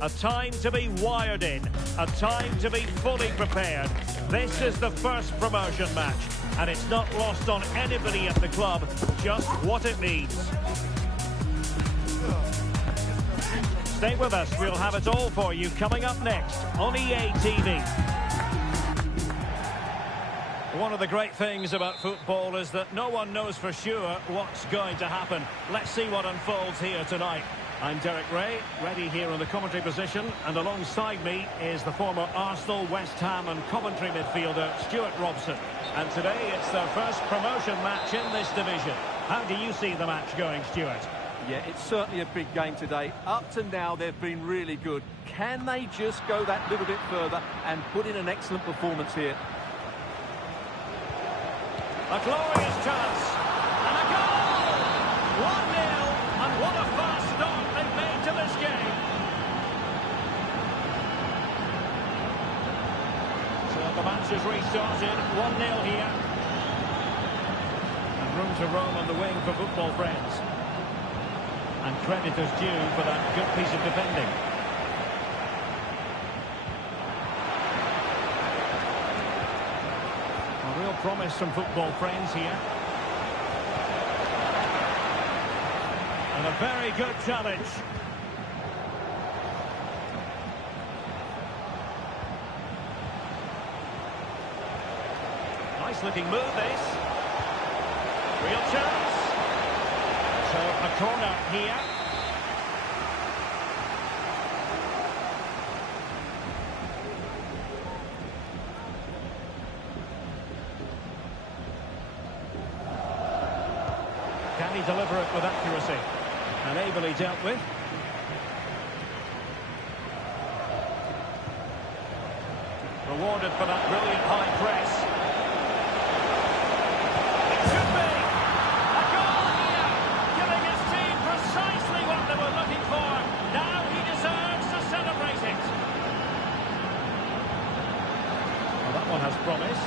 A time to be wired in. A time to be fully prepared. This is the first promotion match, and it's not lost on anybody at the club just what it means. Stay with us, we'll have it all for you coming up next on EA TV. One of the great things about football is that no one knows for sure what's going to happen. Let's see what unfolds here tonight. I'm Derek Ray, ready here in the commentary position, and alongside me is the former Arsenal, West Ham and Coventry midfielder Stuart Robson. And today it's their first promotion match in this division. How do you see the match going, Stuart? Yeah, it's certainly a big game today. Up to now, they've been really good. Can they just go that little bit further and put in an excellent performance here? A glorious chance. And a goal! 1-0. And what a fast start they've made to this game. So the match has restarted. 1-0 here. And room to roam on the wing for football friends. And credit is due for that good piece of defending. A real promise from football friends here. And a very good challenge. Nice looking move this. Real chance. So a corner here. Can he deliver it with accuracy? And ably dealt with. Rewarded for that brilliant high press. It should be a goal here, giving his team precisely what they were looking for. Now he deserves to celebrate it. Well, that one has promise.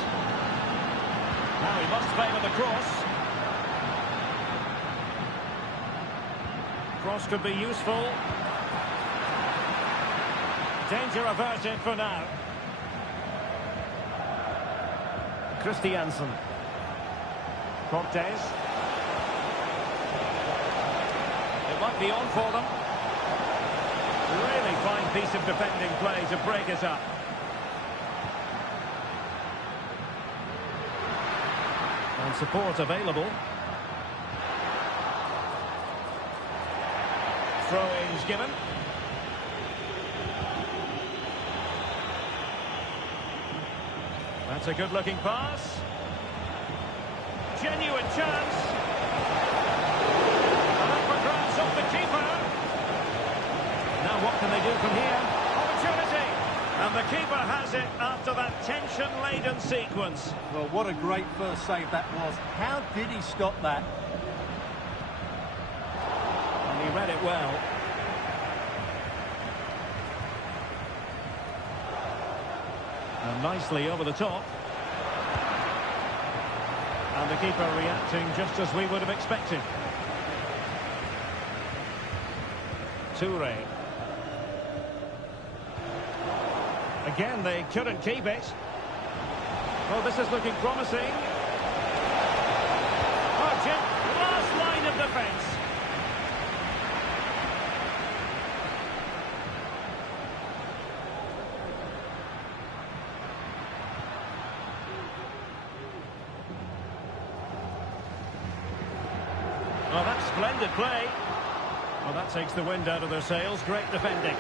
Now he must favour the cross. Cross could be useful. Danger averted for now. Christiansen. Cortez. It might be on for them. Really fine piece of defending play to break it up. And support available. Throw-ins given. That's a good-looking pass. Genuine chance. And up for grabs off the keeper. Now what can they do from here? Opportunity. And the keeper has it after that tension-laden sequence. Well, what a great first save that was. How did he stop that? He read it well. And nicely over the top. And the keeper reacting just as we would have expected. Toure. Again, they couldn't keep it. Well, this is looking promising. Argent, last line of defence. Well, that's splendid play. Well, that takes the wind out of their sails. Great defending.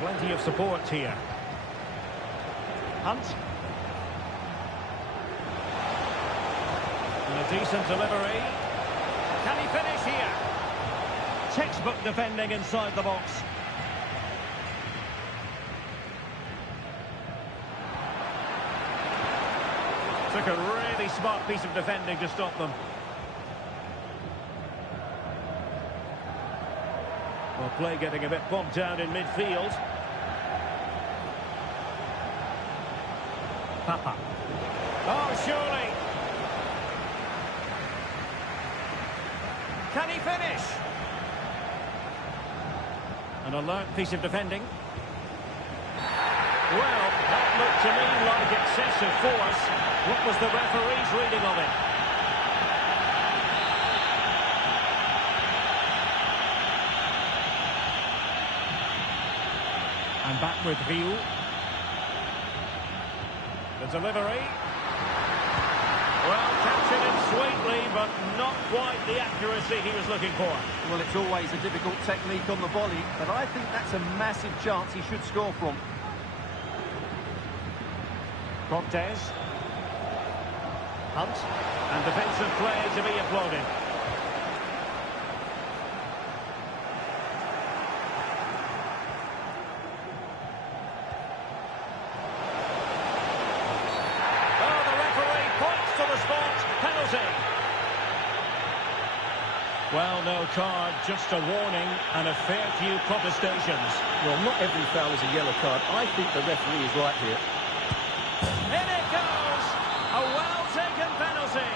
Plenty of support here. Hunt. And a decent delivery. Can he finish here? Textbook defending inside the box. Took a really smart piece of defending to stop them. Well, play getting a bit bogged down in midfield. Papa. Oh, surely. Can he finish? An alert piece of defending. Well, that looked to me like excessive force. What was the referee's reading of it? And back with Ryu. The delivery. Well, captured it sweetly, but not quite the accuracy he was looking for. Well, it's always a difficult technique on the volley, but I think that's a massive chance he should score from. Cortez. Hunt. And defensive play to be applauded. Oh, the referee points to the spot. Penalty. Well, no card, just a warning and a fair few protestations. Well, not every foul is a yellow card. I think the referee is right here. In it goes! A well-taken penalty.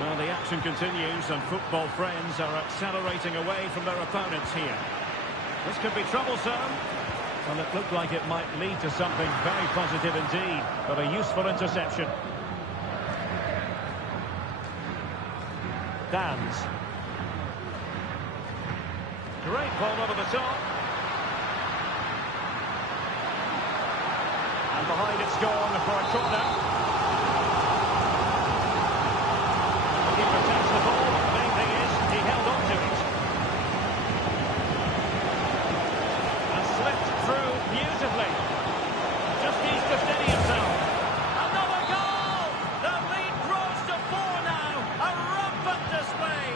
Well, the action continues and football friends are accelerating away from their opponents here. This could be troublesome. Well, it looked like it might lead to something very positive indeed, but a useful interception. Dans. Great ball over the top. And behind it's gone for a corner. The keeper takes the ball. The main thing is he held on to it. And slipped through beautifully. Just needs to steady himself. Another goal! The lead grows to 4 now. A rampant display.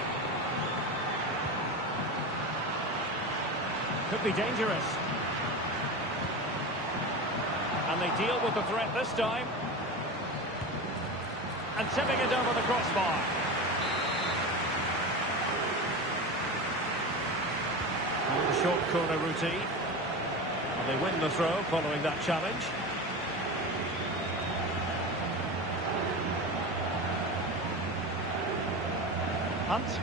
Could be dangerous. And they deal with the threat this time. And tipping it over the crossbar. And the short corner routine. And they win the throw following that challenge. Hunt.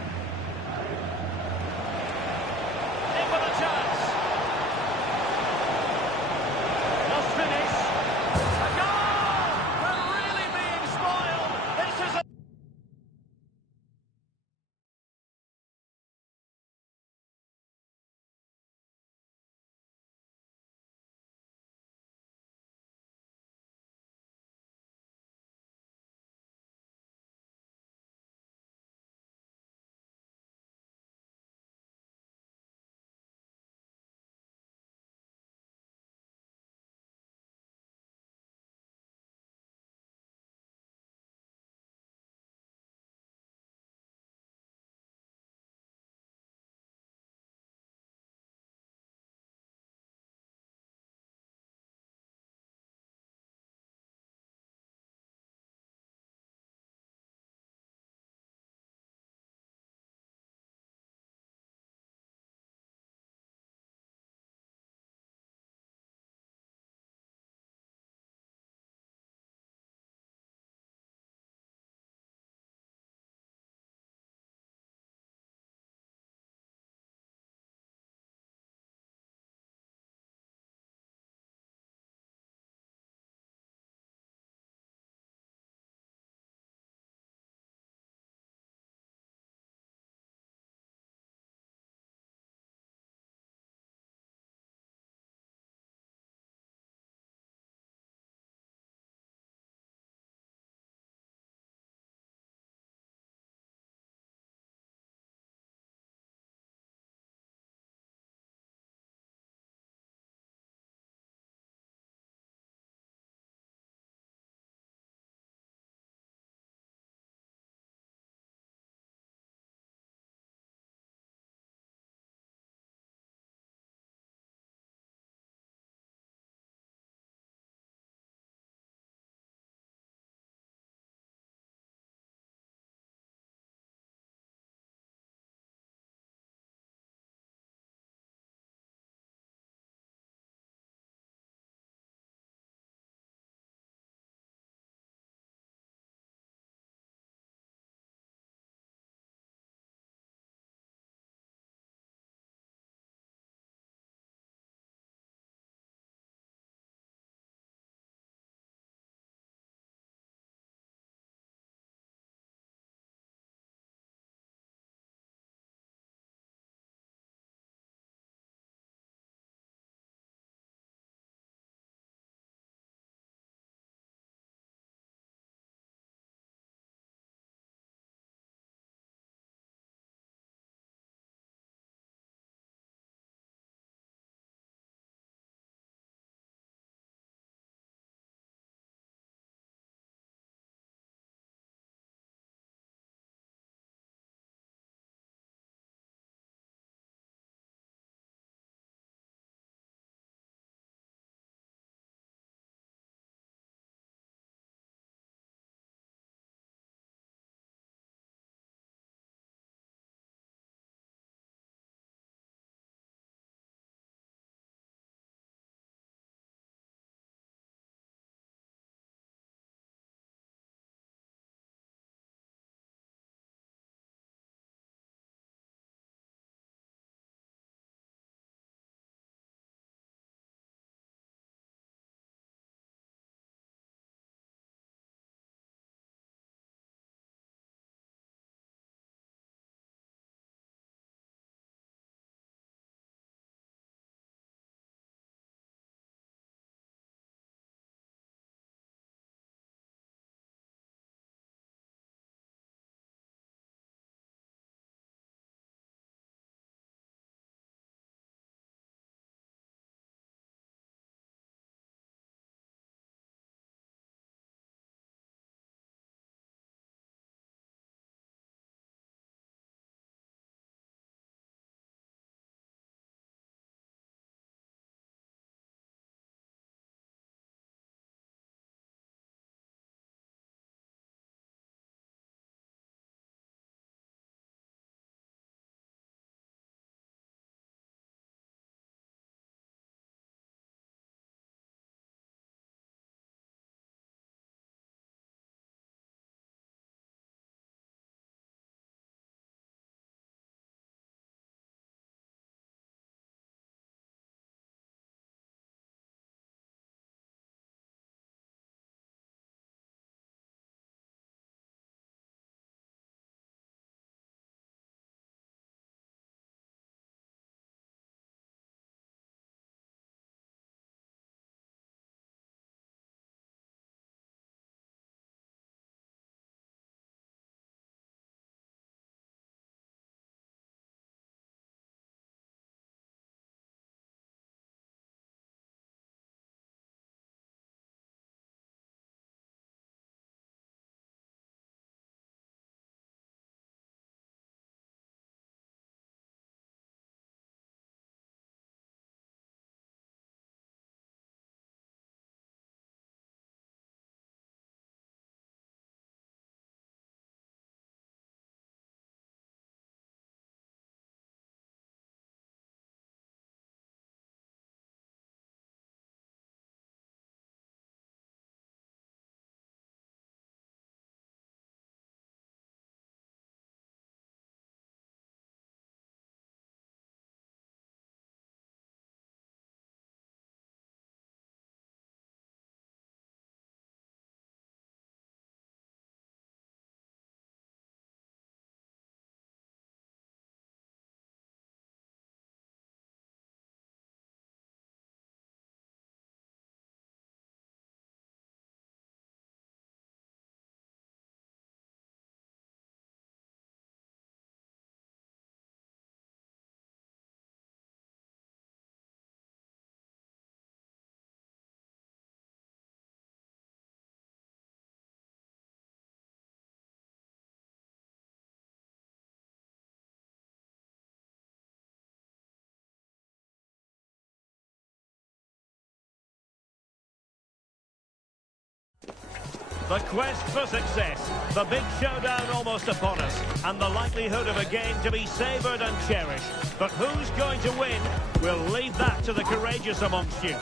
The quest for success, the big showdown almost upon us, and the likelihood of a game to be savoured and cherished. But who's going to win? We'll leave that to the courageous amongst you.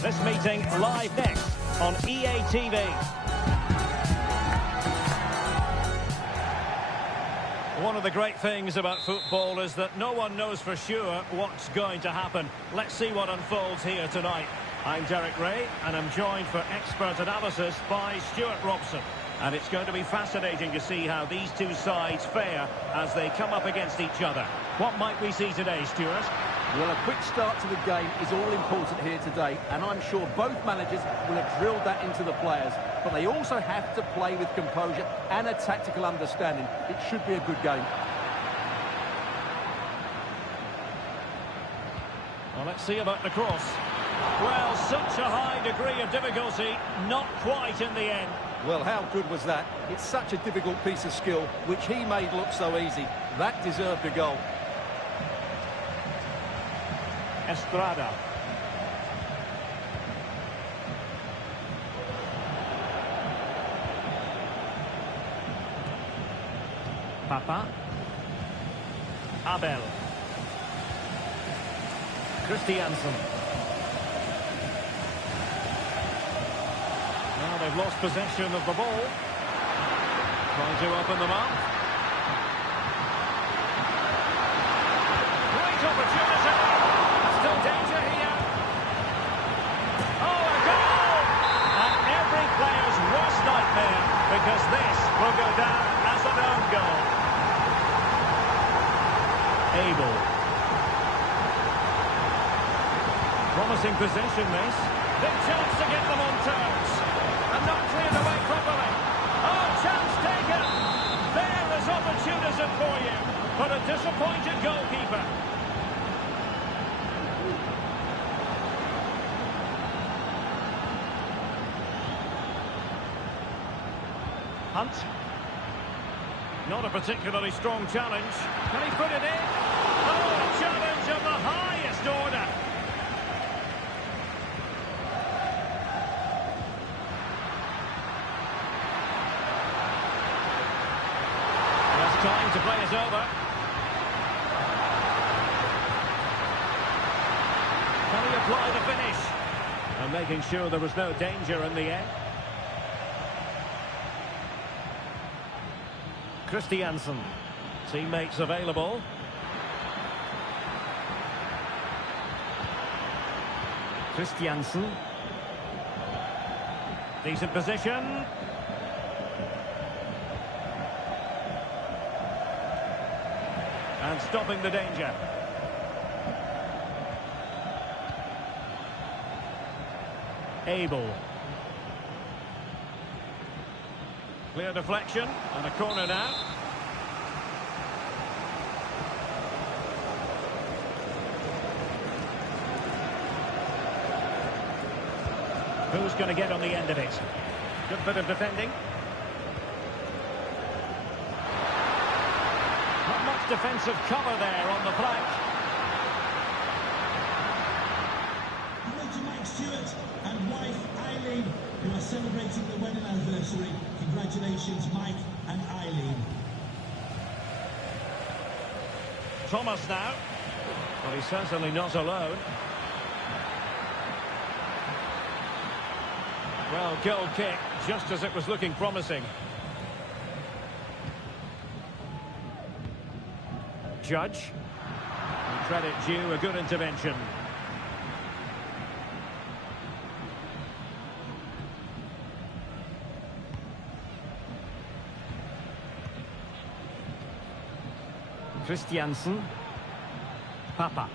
This meeting live next on EA TV. One of the great things about football is that no one knows for sure what's going to happen. Let's see what unfolds here tonight. I'm Derek Ray, and I'm joined for expert analysis by Stuart Robson. And it's going to be fascinating to see how these two sides fare as they come up against each other. What might we see today, Stuart? Well, a quick start to the game is all important here today, and I'm sure both managers will have drilled that into the players. But they also have to play with composure and a tactical understanding. It should be a good game. Well, let's see about the cross. Well, such a high degree of difficulty, not quite in the end. Well, how good was that? It's such a difficult piece of skill, which he made look so easy. That deserved a goal. Estrada. Papa. Abel. Christiansen. Now they've lost possession of the ball. Trying to open them up. Great opportunity. Still danger here. Oh, a goal! And every player's worst nightmare, because this will go down as an own goal. Abel. Promising possession, this. Big chance to get them on terms. And not cleared away properly. Oh, chance taken. There is opportunism for you. But a disappointed goalkeeper. Hunt. Not a particularly strong challenge. Can he put it in? Oh, a challenge of the highest order. Just time to play is over. Can he apply the finish? And making sure there was no danger in the end. Christiansen, teammates available. Christiansen. Decent position. And stopping the danger. Abel. Clear deflection and a corner now. Who's going to get on the end of it? Good bit of defending. Not much defensive cover there on the flank. Hello to Mike Stewart and wife Eileen, who are celebrating the wedding anniversary. Congratulations, Mike and Eileen. Thomas now. Well, he's certainly not alone. Well, goal kick, just as it was looking promising. Judge. And credit due, a good intervention. Christiansen. Papa.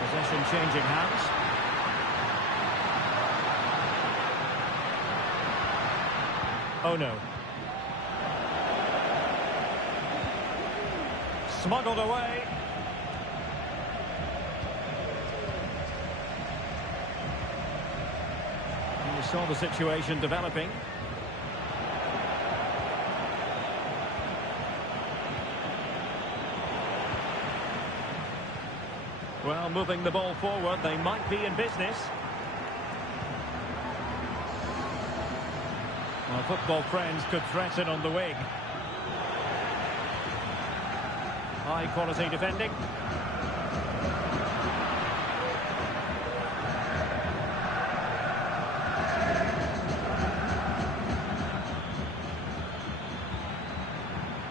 Possession changing hands. Oh no. Smuggled away. And we saw the situation developing. Well, moving the ball forward, they might be in business. Well, football friends could threaten on the wing. High quality defending.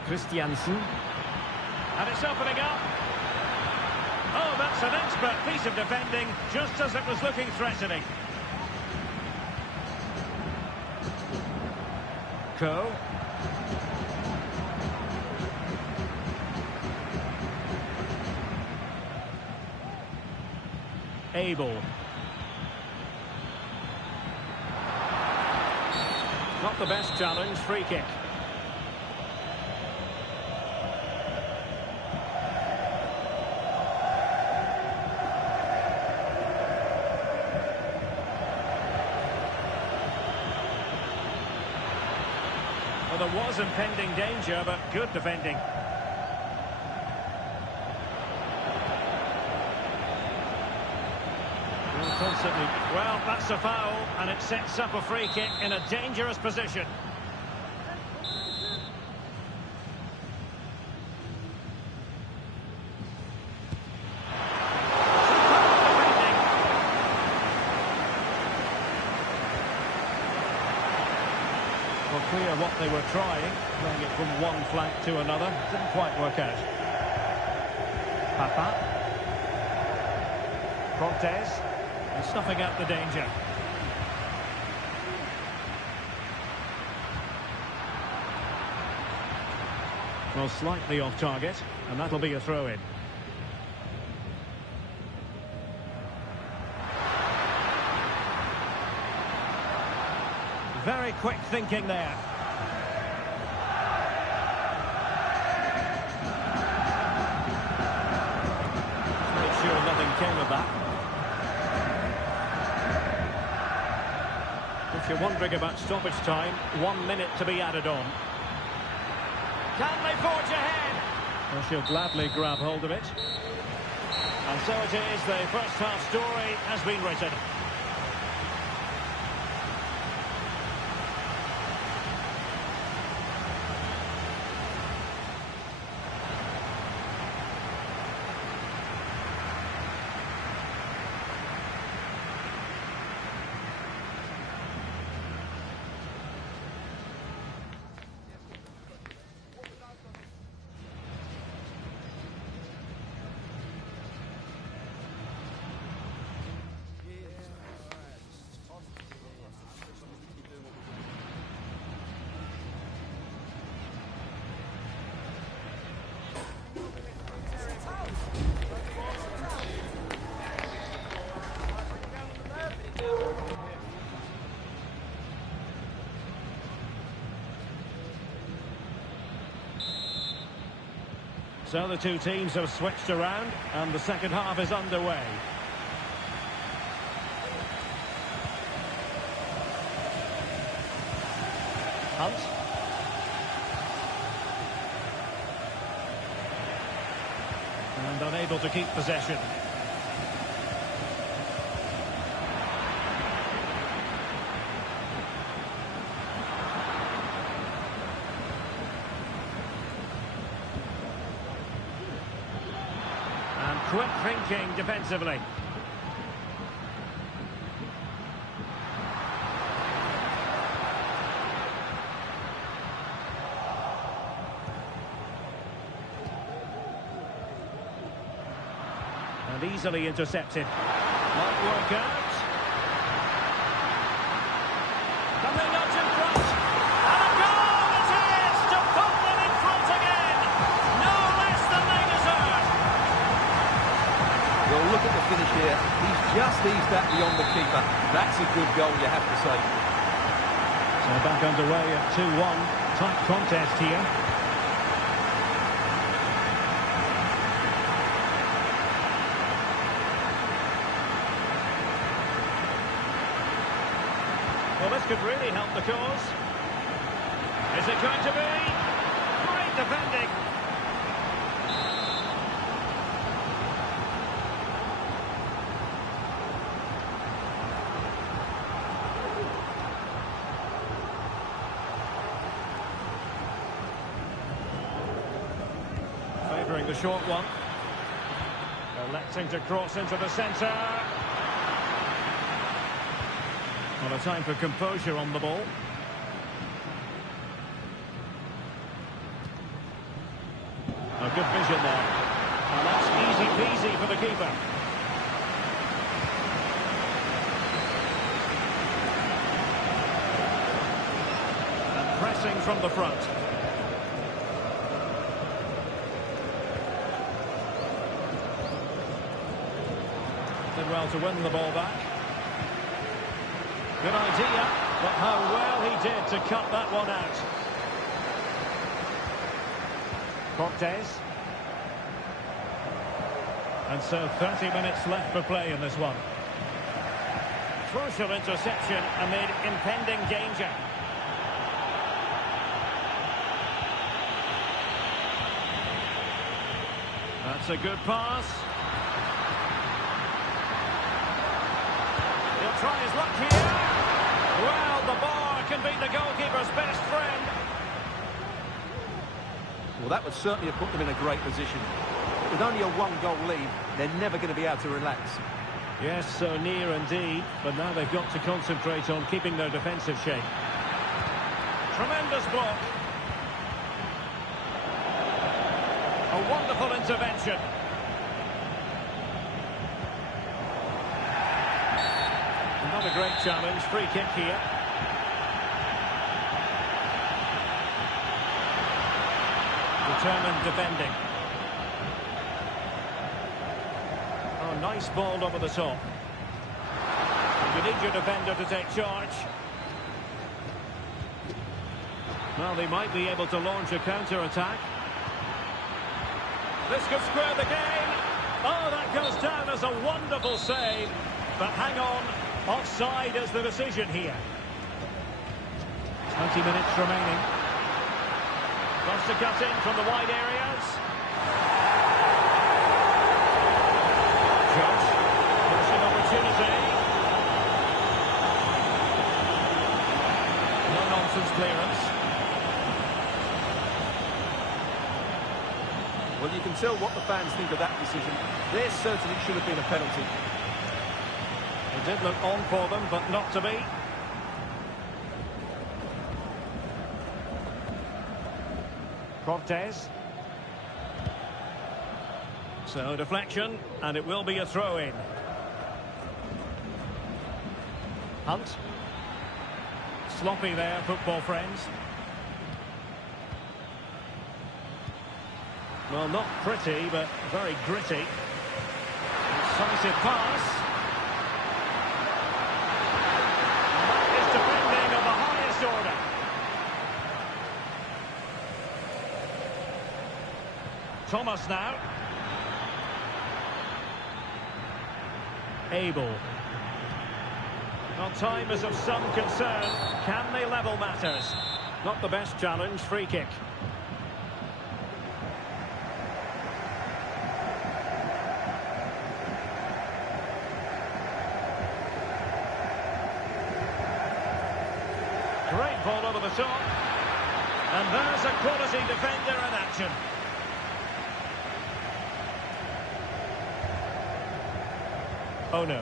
Christiansen. And it's opening up. Oh, that's an expert piece of defending, just as it was looking threatening. Ko. Abel. Not the best challenge, free kick. Well, there was impending danger, but good defending. Constantly. Well, that's a foul, and it sets up a free kick in a dangerous position. Well, clear what they were trying, playing it from one flank to another. Didn't quite work out. Papa. Cortez. And snuffing out the danger. Well, slightly off target, and that'll be a throw-in. Very quick thinking there. Make sure nothing came of that. If you're wondering about stoppage time, 1 minute to be added on. Can they forge ahead? Well, she'll gladly grab hold of it. And so it is, the first half story has been written. So the two teams have switched around, and the second half is underway. Hunt. And unable to keep possession. Quick thinking defensively. And easily intercepted. Might work out. Can they nudge in front? And a goal it is to put them in front again. No less than they deserve. Well, look at the finish here. He's just eased that beyond the keeper. That's a good goal, you have to say. So back underway at 2-1. Tight contest here. Well, this could really help the cause. Is it going to be? Great defending. the short one. Electing to cross into the centre. Well, a time for composure on the ball. A good vision there. And that's easy peasy for the keeper. And pressing from the front. Did well to win the ball back. Good idea, but how well he did to cut that one out. Cortez. And so 30 minutes left for play in this one. Crucial interception amid impending danger. That's a good pass. He'll try his luck here. Well, the bar can be the goalkeeper's best friend. Well, that would certainly have put them in a great position. With only a one-goal lead, they're never going to be able to relax. Yes, so near indeed, but now they've got to concentrate on keeping their defensive shape. Tremendous block. A wonderful intervention. Another great challenge, free kick here. Determined defending. Oh, nice ball over the top. You need your defender to take charge. Well, they might be able to launch a counter-attack. This could square the game. Oh, that goes down as a wonderful save. But hang on, offside is the decision here. 20 minutes remaining. Wants to cut in from the wide areas. Judge, pushing opportunity. No-nonsense clearance. Well, you can tell what the fans think of that decision. There certainly should have been a penalty. It did look on for them, but not to be. Cortez. So deflection, and it will be a throw-in. Hunt. Sloppy there, football friends. Well, not pretty, but very gritty. Decisive pass. And that is defending of the highest order. Thomas now. Abel. Well, time is of some concern. Can they level matters? Not the best challenge, free kick. Great ball over the top. And there's a quality defender in action. Oh no.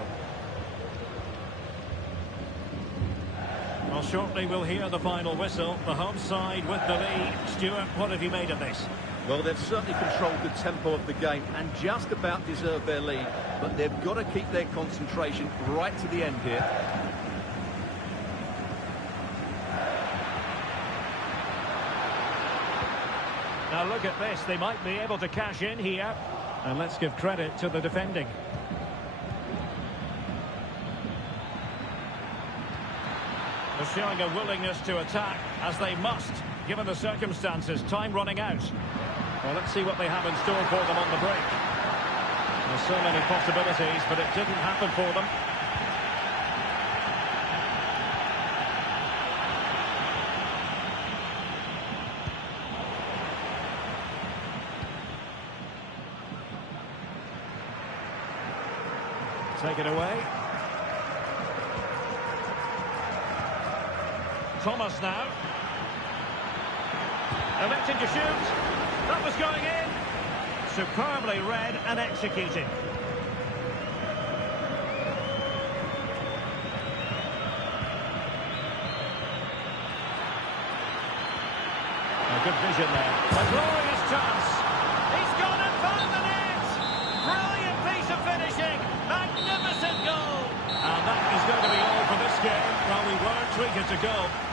Well, shortly we'll hear the final whistle. The home side with the lead. Stuart, what have you made of this? Well, they've certainly controlled the tempo of the game and just about deserved their lead. But they've got to keep their concentration right to the end here. Now look at this. They might be able to cash in here. And let's give credit to the defending. They're showing a willingness to attack, as they must, given the circumstances. Time running out. Well, let's see what they have in store for them on the break. There's so many possibilities, but it didn't happen for them. Take it away. Thomas now. Electing to shoot. That was going in. superbly read and executed. A good vision there. A glorious chance. He's gone and found the net. Brilliant piece of finishing. Magnificent goal. And that is going to be all for this game. Well, we weren't treated to go.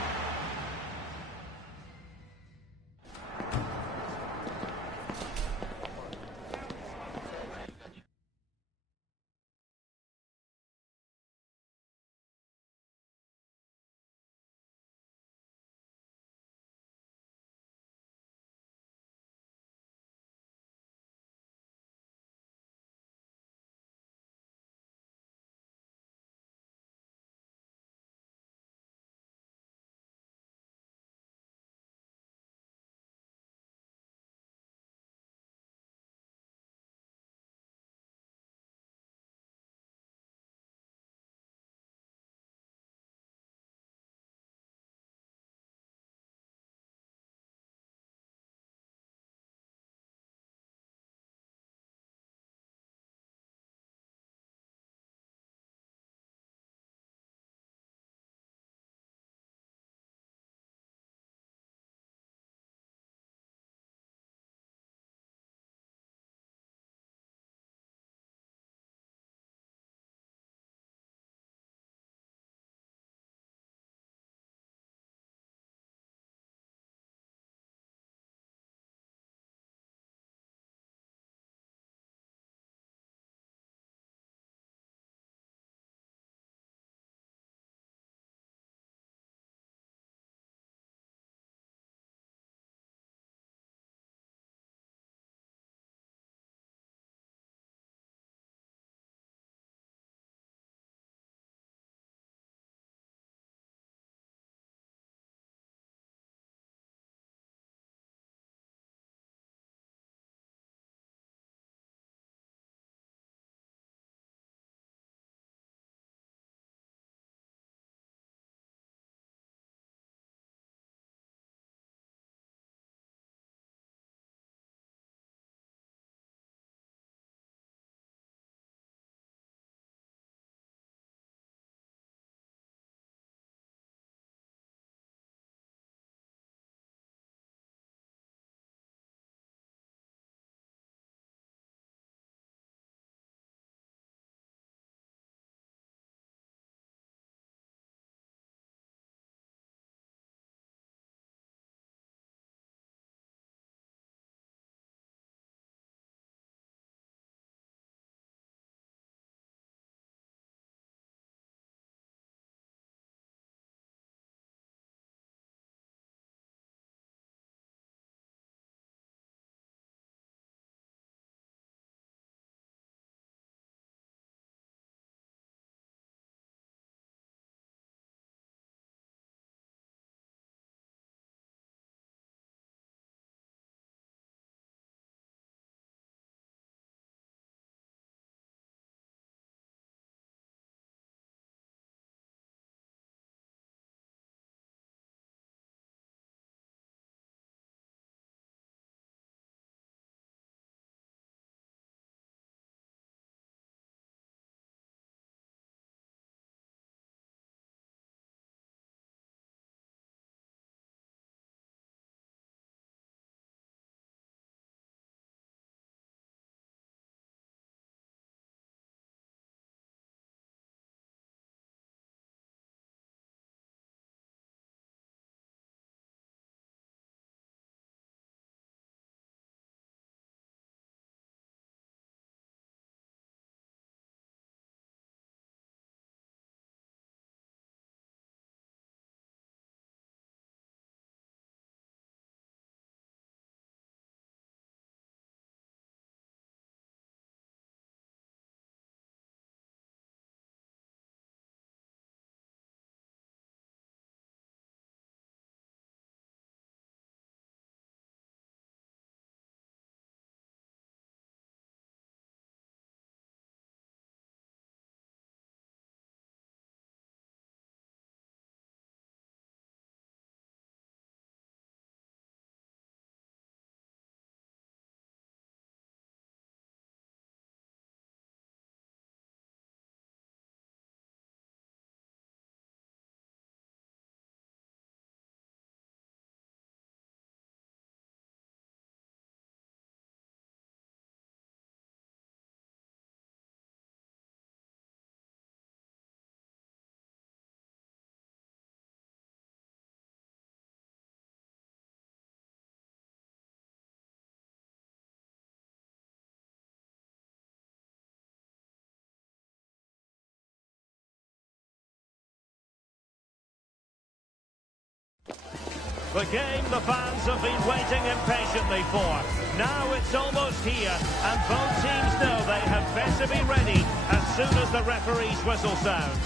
The game the fans have been waiting impatiently for. Now it's almost here, and both teams know they had better be ready as soon as the referee's whistle sounds.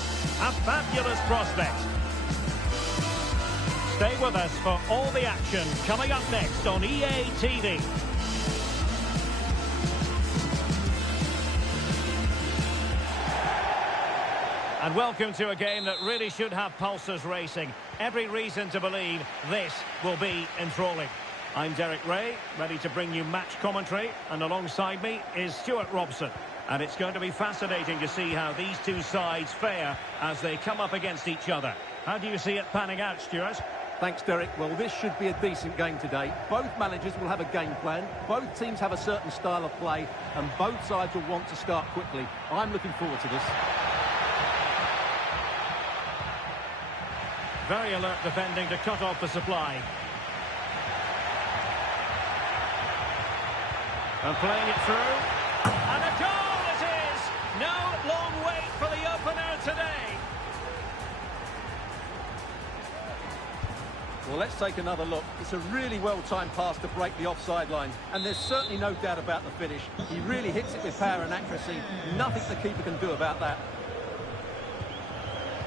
A fabulous prospect. Stay with us for all the action coming up next on EA TV. And welcome to a game that really should have pulses racing. Every reason to believe this will be enthralling. I'm Derek Ray, ready to bring you match commentary, and alongside me is Stuart Robson. And it's going to be fascinating to see how these two sides fare as they come up against each other. How do you see it panning out, Stuart? Thanks, Derek. Well, this should be a decent game today. Both managers will have a game plan. Both teams have a certain style of play, and both sides will want to start quickly. I'm looking forward to this. Very alert defending to cut off the supply. And playing it through. And a goal it is! No long wait for the opener today. Well, let's take another look. It's a really well-timed pass to break the offside line. And there's certainly no doubt about the finish. He really hits it with power and accuracy. Nothing the keeper can do about that.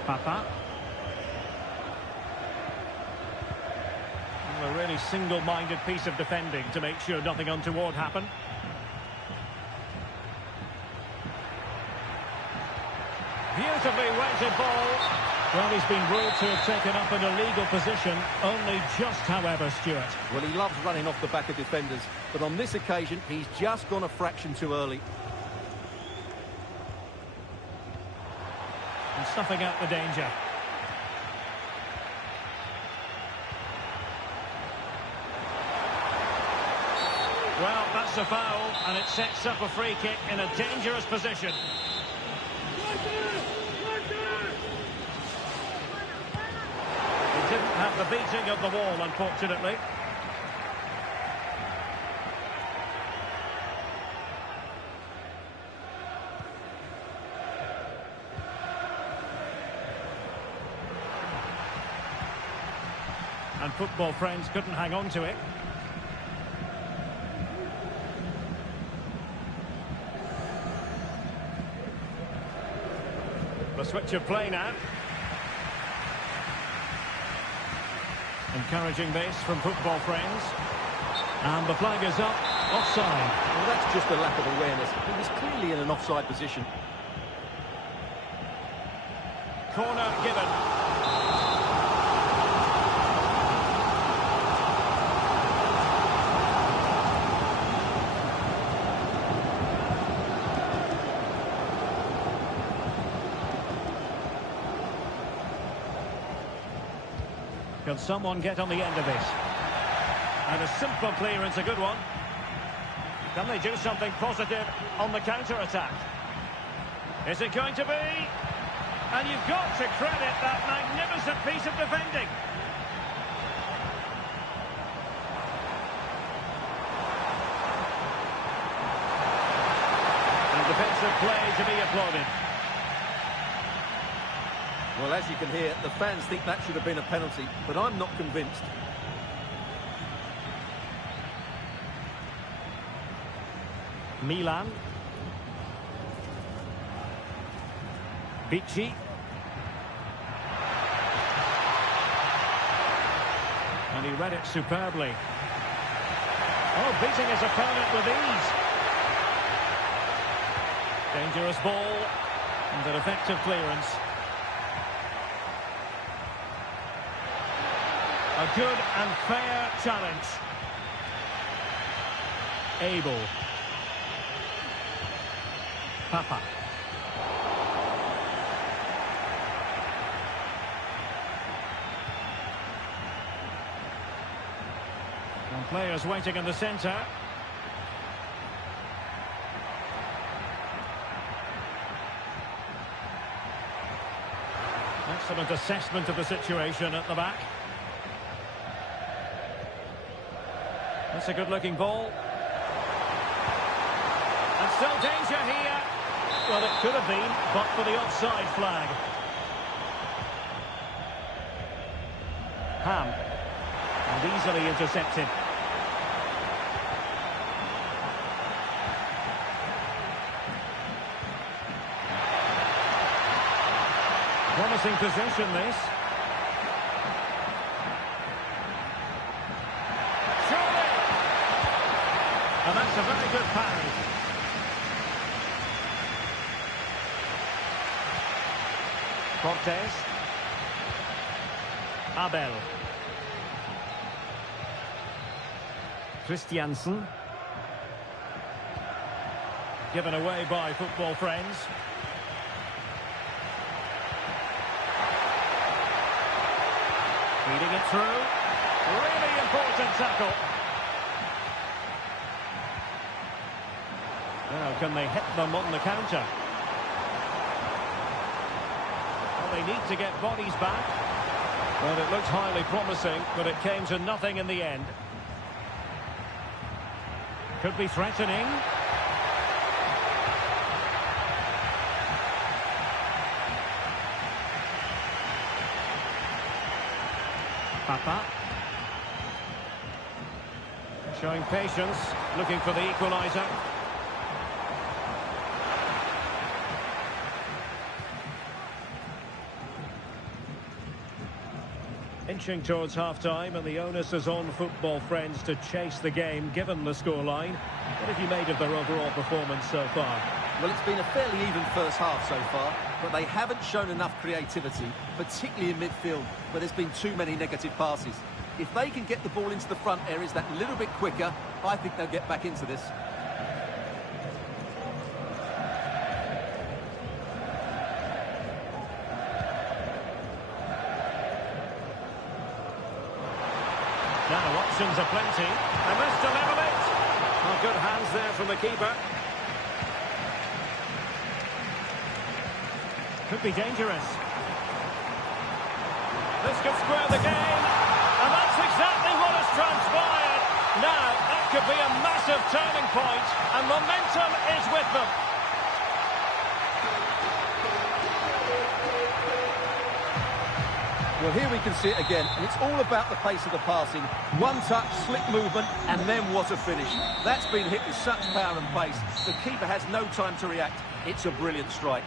Papa. A really single-minded piece of defending to make sure nothing untoward happened. Beautifully weighted ball. Well, he's been ruled to have taken up an illegal position, only just, however, Stuart. Well, he loves running off the back of defenders, but on this occasion, he's just gone a fraction too early. And snuffing out the danger. Well, that's a foul, and it sets up a free kick in a dangerous position. He didn't have the beating of the wall, unfortunately. And football friends couldn't hang on to it. The switch of play now. Encouraging this from football friends. And the flag is up. Offside. Well, that's just a lack of awareness. He was clearly in an offside position. Corner given. Can someone get on the end of this? And a simple clearance, a good one. Can they do something positive on the counter-attack? Is it going to be? And you've got to credit that magnificent piece of defending. And defensive play to be applauded. Well, as you can hear, the fans think that should have been a penalty, but I'm not convinced. Milan. Vici. And he read it superbly. Oh, beating his opponent with ease. Dangerous ball. And an effective clearance. A good and fair challenge. Abel. Papa. And players waiting in the centre. Excellent assessment of the situation at the back. That's a good-looking ball. And still danger here. Well, it could have been, but for the offside flag. Ham. And easily intercepted. Promising position, this. Surely! And that's a very good parry. Cortez. Abel. Christiansen. Given away by football friends. Feeding it through. Really important tackle. Now, can they hit them on the counter? Well, they need to get bodies back. Well, it looked highly promising, but it came to nothing in the end. Could be threatening. Papa. Showing patience, looking for the equaliser. Inching towards half-time, and the onus is on football friends to chase the game, given the scoreline. What have you made of their overall performance so far? Well, it's been a fairly even first half so far, but they haven't shown enough creativity, particularly in midfield, where there's been too many negative passes. If they can get the ball into the front areas that little bit quicker, I think they'll get back into this. Now, options are plenty. They must deliver it. Oh, good hands there from the keeper. Could be dangerous. This could square the game. And that's exactly what has transpired. Now, that could be a massive turning point, and momentum is with them. Well, here we can see it again, and it's all about the pace of the passing. One touch, slick movement, and then what a finish. That's been hit with such power and pace. The keeper has no time to react. It's a brilliant strike.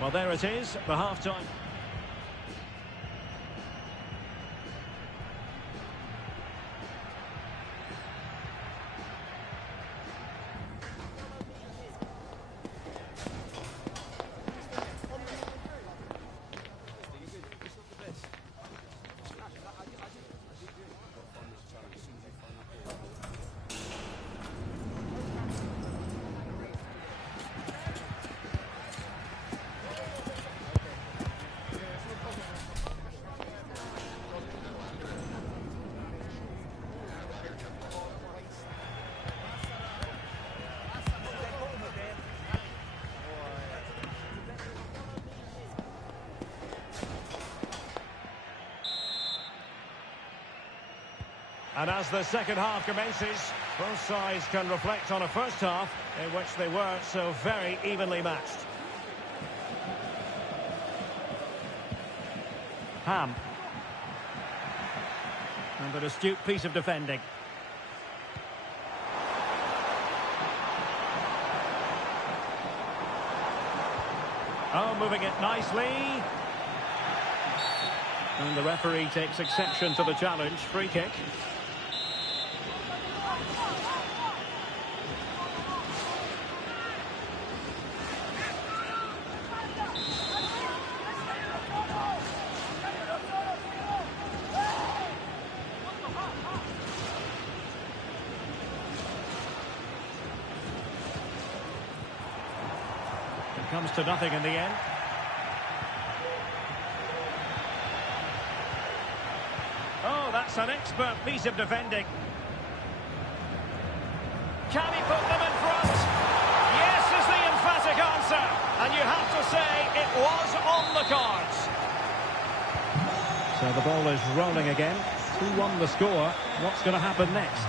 Well, there it is, the half-time. And as the second half commences, both sides can reflect on a first half in which they were so very evenly matched. Ham. And an astute piece of defending. Oh, moving it nicely. And the referee takes exception to the challenge. Free kick. It comes to nothing in the end. Oh, that's an expert piece of defending. Can he put them in front? Yes is the emphatic answer. And you have to say it was on the cards. So the ball is rolling again. Who won the score? What's going to happen next?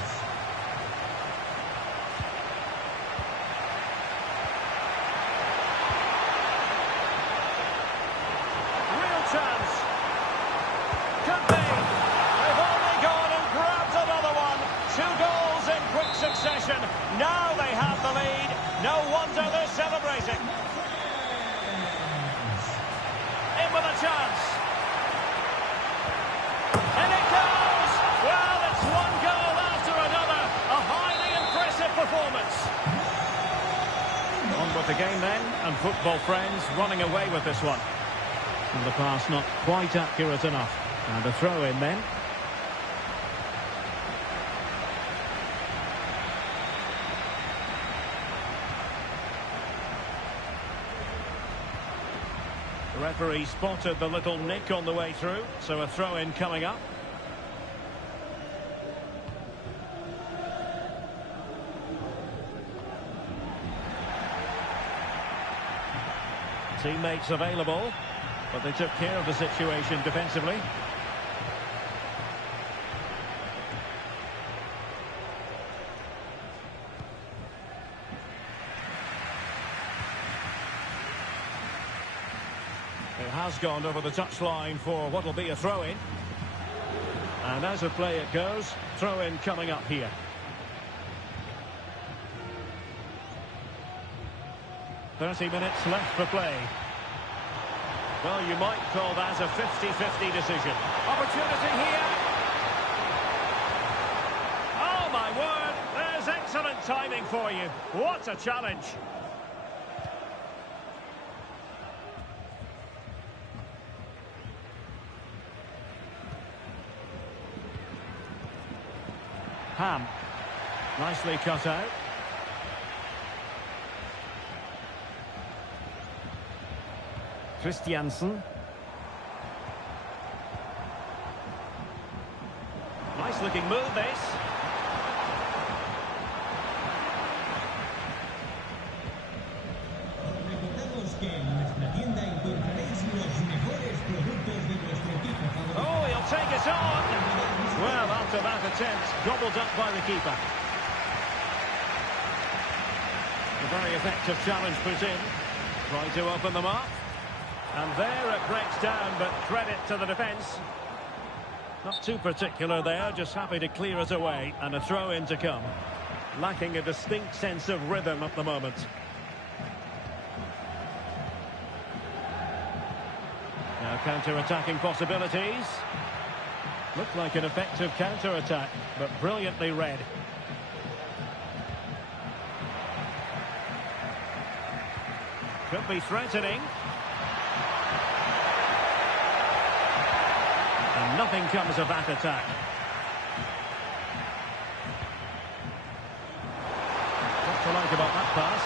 Real chance. Could be. They've almost exciting. In with a chance. And it goes! Well, it's one goal after another. A highly impressive performance. On with the game then, and football friends running away with this one. And the pass not quite accurate enough. And a throw in then. The referee spotted the little nick on the way through, so a throw in coming up. Teammates available, but they took care of the situation defensively. It has gone over the touchline for what will be a throw-in. And as a play it goes, throw-in coming up here. "30 minutes left for play." Well, you might call that a 50-50 decision. Opportunity here. Oh, my word. There's excellent timing for you. What a challenge. Ham. Nicely cut out. Christiansen. Nice looking move this. Oh, he'll take it on. Well, after that attempt, gobbled up by the keeper. A very effective challenge put in. Trying to open them up. And there it breaks down, but credit to the defence. Not too particular there, just happy to clear it away. And a throw-in to come. Lacking a distinct sense of rhythm at the moment. Now counter-attacking possibilities. Looked like an effective counter-attack, but brilliantly read. Could be threatening. And nothing comes of that attack. What to like about that pass?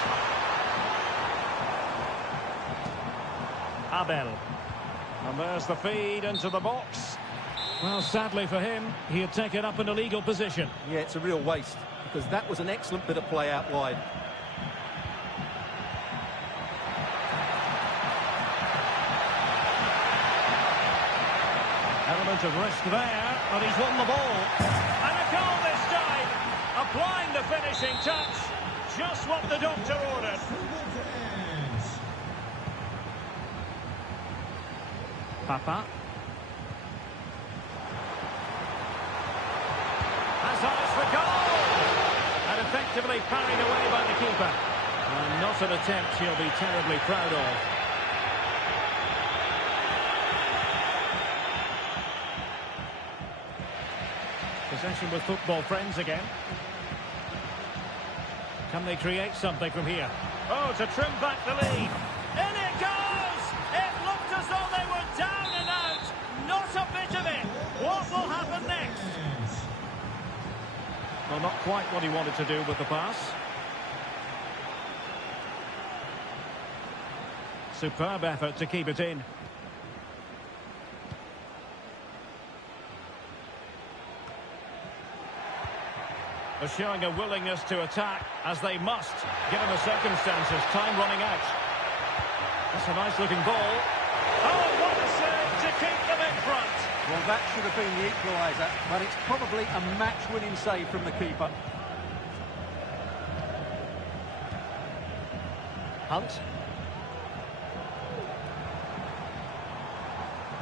Abel. And there's the feed into the box. Well, sadly for him, he had taken up an illegal position. Yeah, it's a real waste, because that was an excellent bit of play out wide. Element of risk there, but he's won the ball. And a goal this time. Applying the finishing touch. Just what the doctor ordered. Papa. Has eyes for goal. And effectively parried away by the keeper. And not an attempt he'll be terribly proud of. Possession with football friends again. Can they create something from here? Oh, to trim back the lead. In it goes! It looked as though they were down and out. Not a bit of it. What will happen next? Well, not quite what he wanted to do with the pass. Superb effort to keep it in. They're showing a willingness to attack, as they must, given the circumstances. Time running out. That's a nice-looking ball. Oh, what a save to keep them in front. Well, that should have been the equaliser, but it's probably a match-winning save from the keeper. Hunt.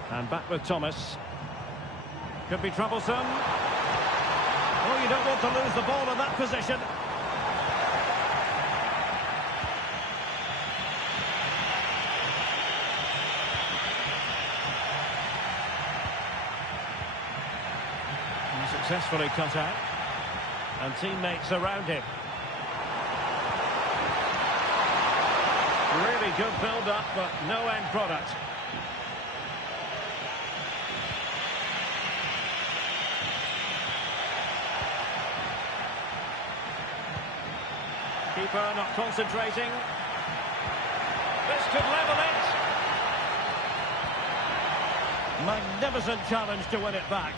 And back with Thomas. Could be troublesome. Oh, you don't want to lose the ball in that position. successfully cut out. And teammates around him. Really good build-up, but no end product. Keeper not concentrating. This could level it. Magnificent challenge to win it back.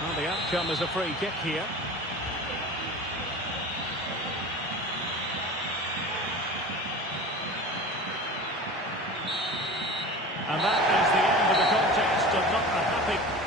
Well, the outcome is a free kick here. And that is the end of the contest, and not a happy...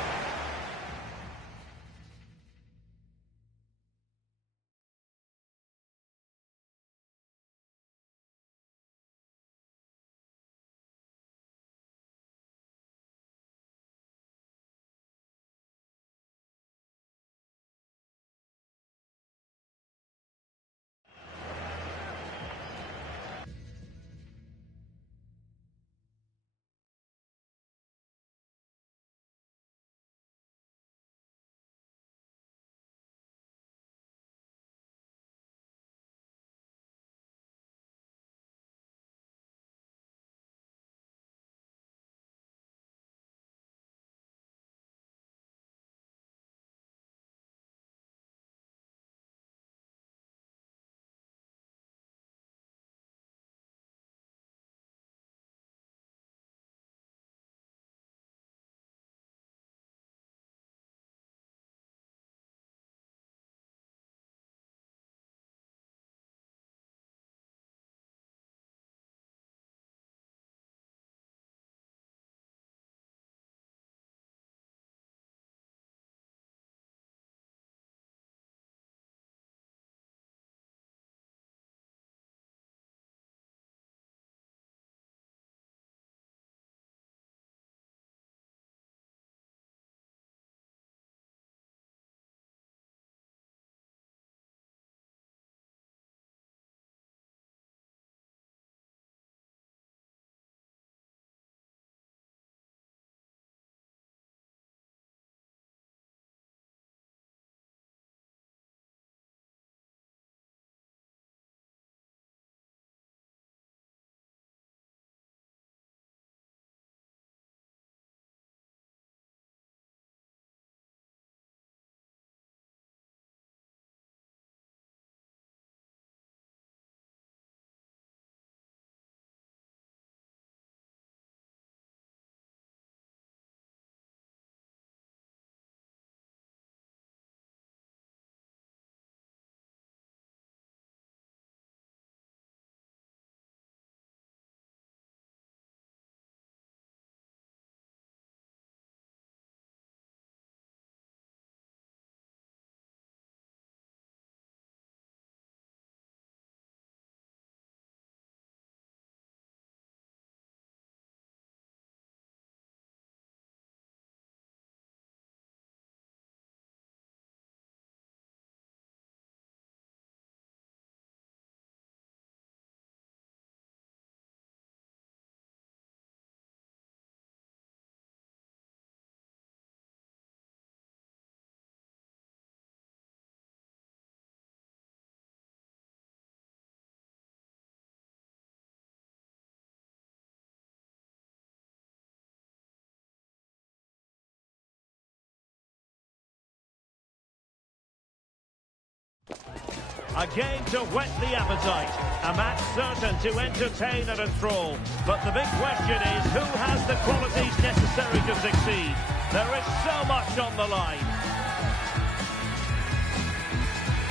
A game to whet the appetite. A match certain to entertain and enthrall. But the big question is, who has the qualities necessary to succeed? There is so much on the line.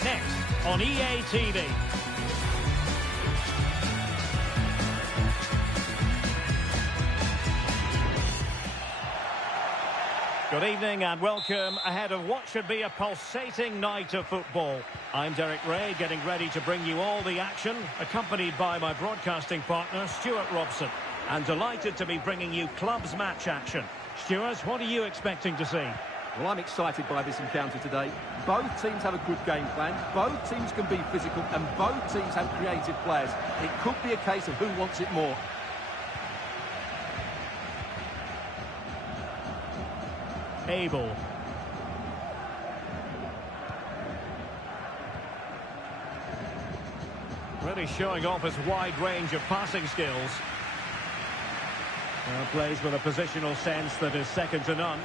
Next on EA TV. Good evening and welcome ahead of what should be a pulsating night of football. I'm Derek Ray, getting ready to bring you all the action, accompanied by my broadcasting partner, Stuart Robson. And delighted to be bringing you clubs match action. Stuart, what are you expecting to see? Well, I'm excited by this encounter today. Both teams have a good game plan, both teams can be physical, and both teams have creative players. It could be a case of who wants it more. Abel. Really showing off his wide range of passing skills. Plays with a positional sense that is second to none.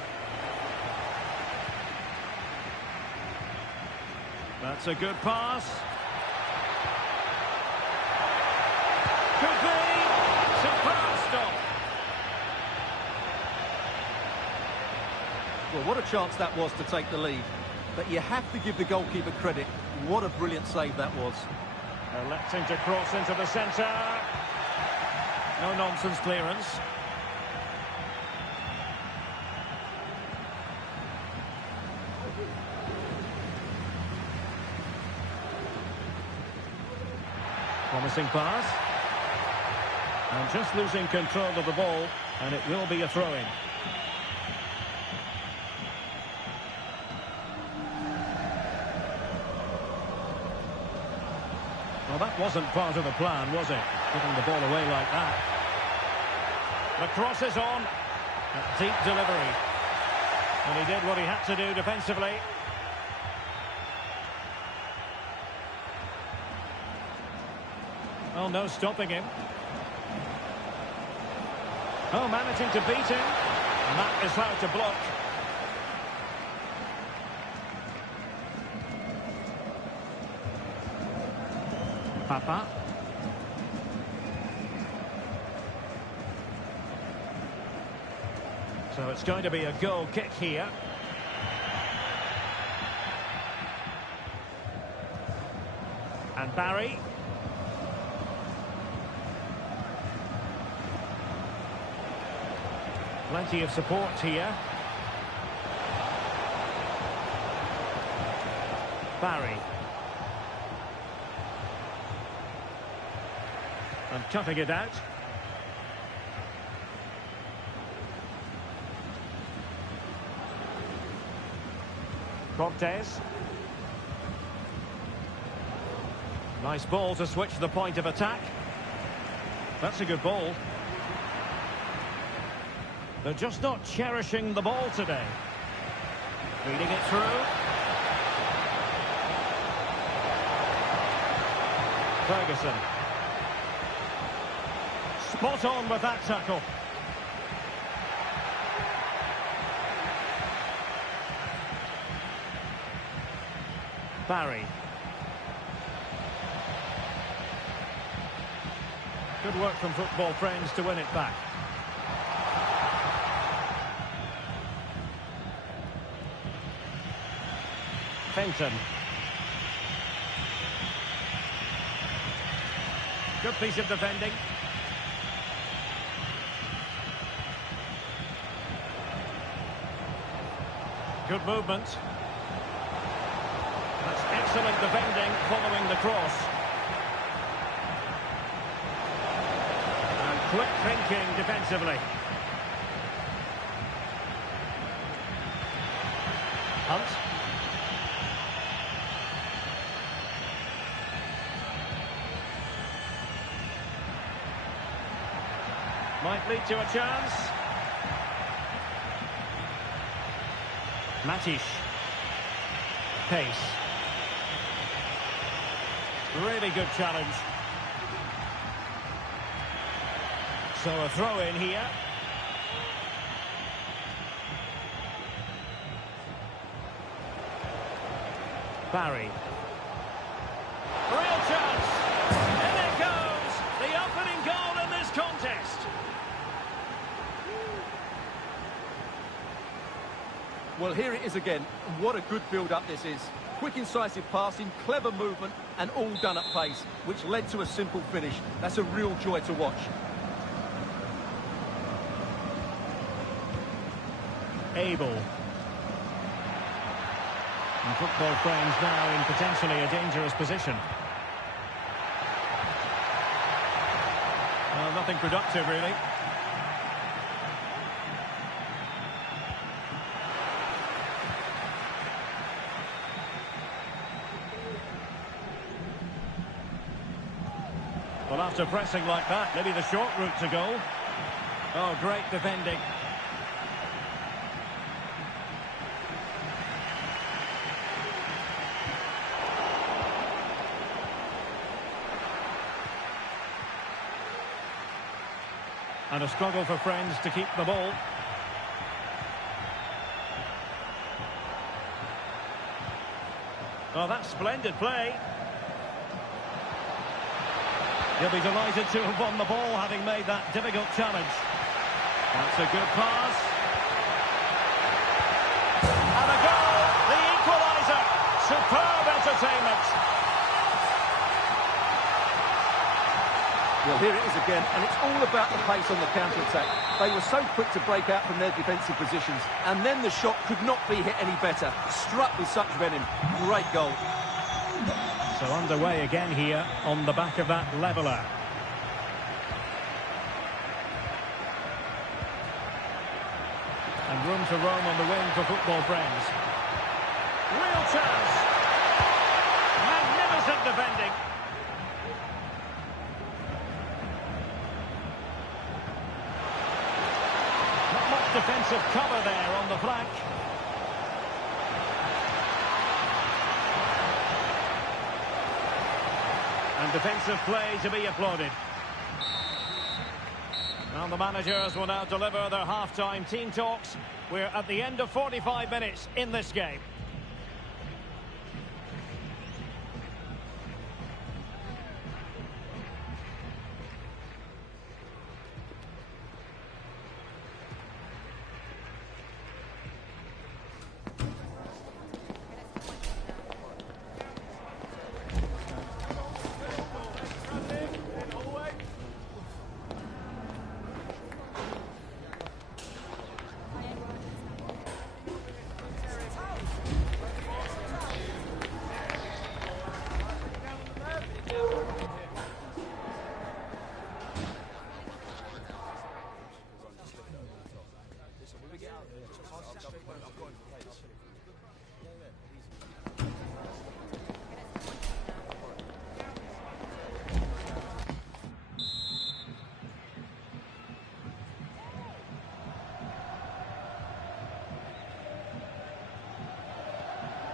That's a good pass. Could be. Superb stop. Well, what a chance that was to take the lead. But you have to give the goalkeeper credit. What a brilliant save that was. Electing to cross into the centre. No nonsense clearance. Promising pass. And just losing control of the ball, and it will be a throw-in. Well, that wasn't part of the plan, was it? Giving the ball away like that. The cross is on. A deep delivery. And he did what he had to do defensively. Oh, no stopping him. Oh, managing to beat him. And that is how to block. Papa. So it's going to be a goal kick here. And Barry. Plenty of support here. Barry. And cutting it out. Cortez. Nice ball to switch the point of attack. That's a good ball. They're just not cherishing the ball today. Feeding it through. Ferguson. Spot on with that tackle. Barry. Good work from football friends to win it back. Fenton. Good piece of defending. Good movement. That's excellent defending following the cross. And quick thinking defensively. Hunt. Might lead to a chance. Matic. Pace. Really good challenge. So a throw in here. Barry. Real chance. And it goes. The opening goal in this contest. Well, here it is again. What a good build-up this is. Quick, incisive passing, clever movement, and all done at pace, which led to a simple finish. That's a real joy to watch. Abel. And football frames now in potentially a dangerous position. Well, nothing productive, really. Well, after pressing like that, maybe the short route to goal. Oh, great defending. And a struggle for friends to keep the ball. Oh, that's splendid play. He'll be delighted to have won the ball, having made that difficult challenge. That's a good pass. And a goal! The equaliser! Superb entertainment! Well, here it is again, and it's all about the pace on the counter-attack. They were so quick to break out from their defensive positions, and then the shot could not be hit any better. Struck with such venom. Great goal. So underway again here on the back of that leveller. And room to roam on the wing for football friends. Real chance. Magnificent defending. Not much defensive cover there on the flank. And defensive play to be applauded. And the managers will now deliver their half-time team talks. We're at the end of 45 minutes in this game.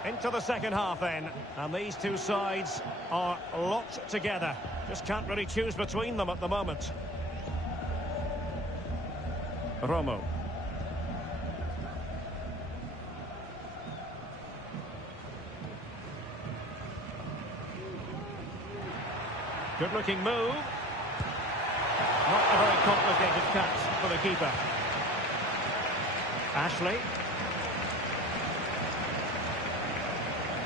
Into the second half then, and these two sides are locked together. Just can't really choose between them at the moment. Romo. Good looking move. Not a very complicated catch for the keeper. Ashley.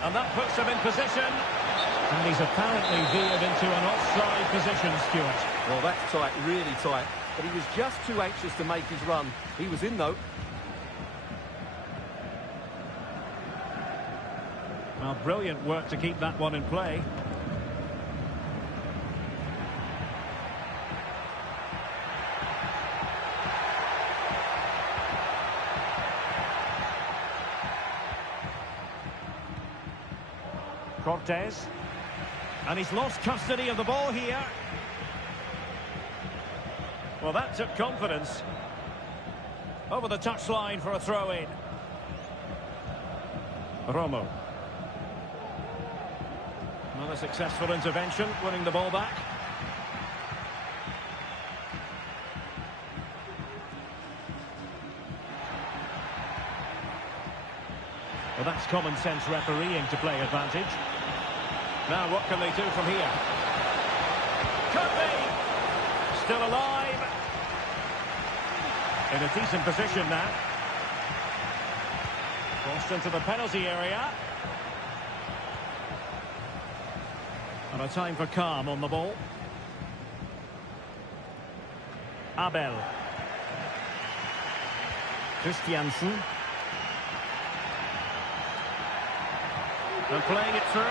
And that puts him in position. And he's apparently veered into an offside position, Stuart. Well, that's tight, really tight. But he was just too anxious to make his run. He was in, though. Well, brilliant work to keep that one in play. Cortez. And he's lost custody of the ball here. Well, that took confidence. Over the touchline for a throw-in. Romo. Another successful intervention, winning the ball back. Well, that's common sense refereeing to play advantage. Now, what can they do from here? Could be! Still alive. In a decent position now. Crossed into the penalty area. And a time for calm on the ball. Abel. Christiansen. And playing it through.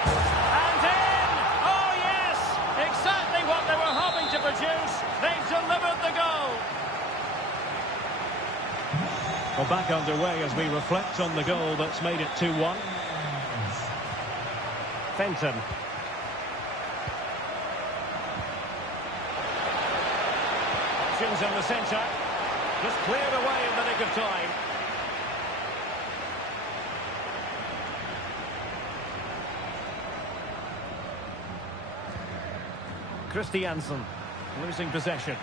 And in! Oh, yes! Exactly what they were hoping to produce. They've delivered the goal. Well, back underway as we reflect on the goal that's made it 2-1. Fenton. Options in the centre. Just cleared away in the nick of time. Christiansen. Losing possession.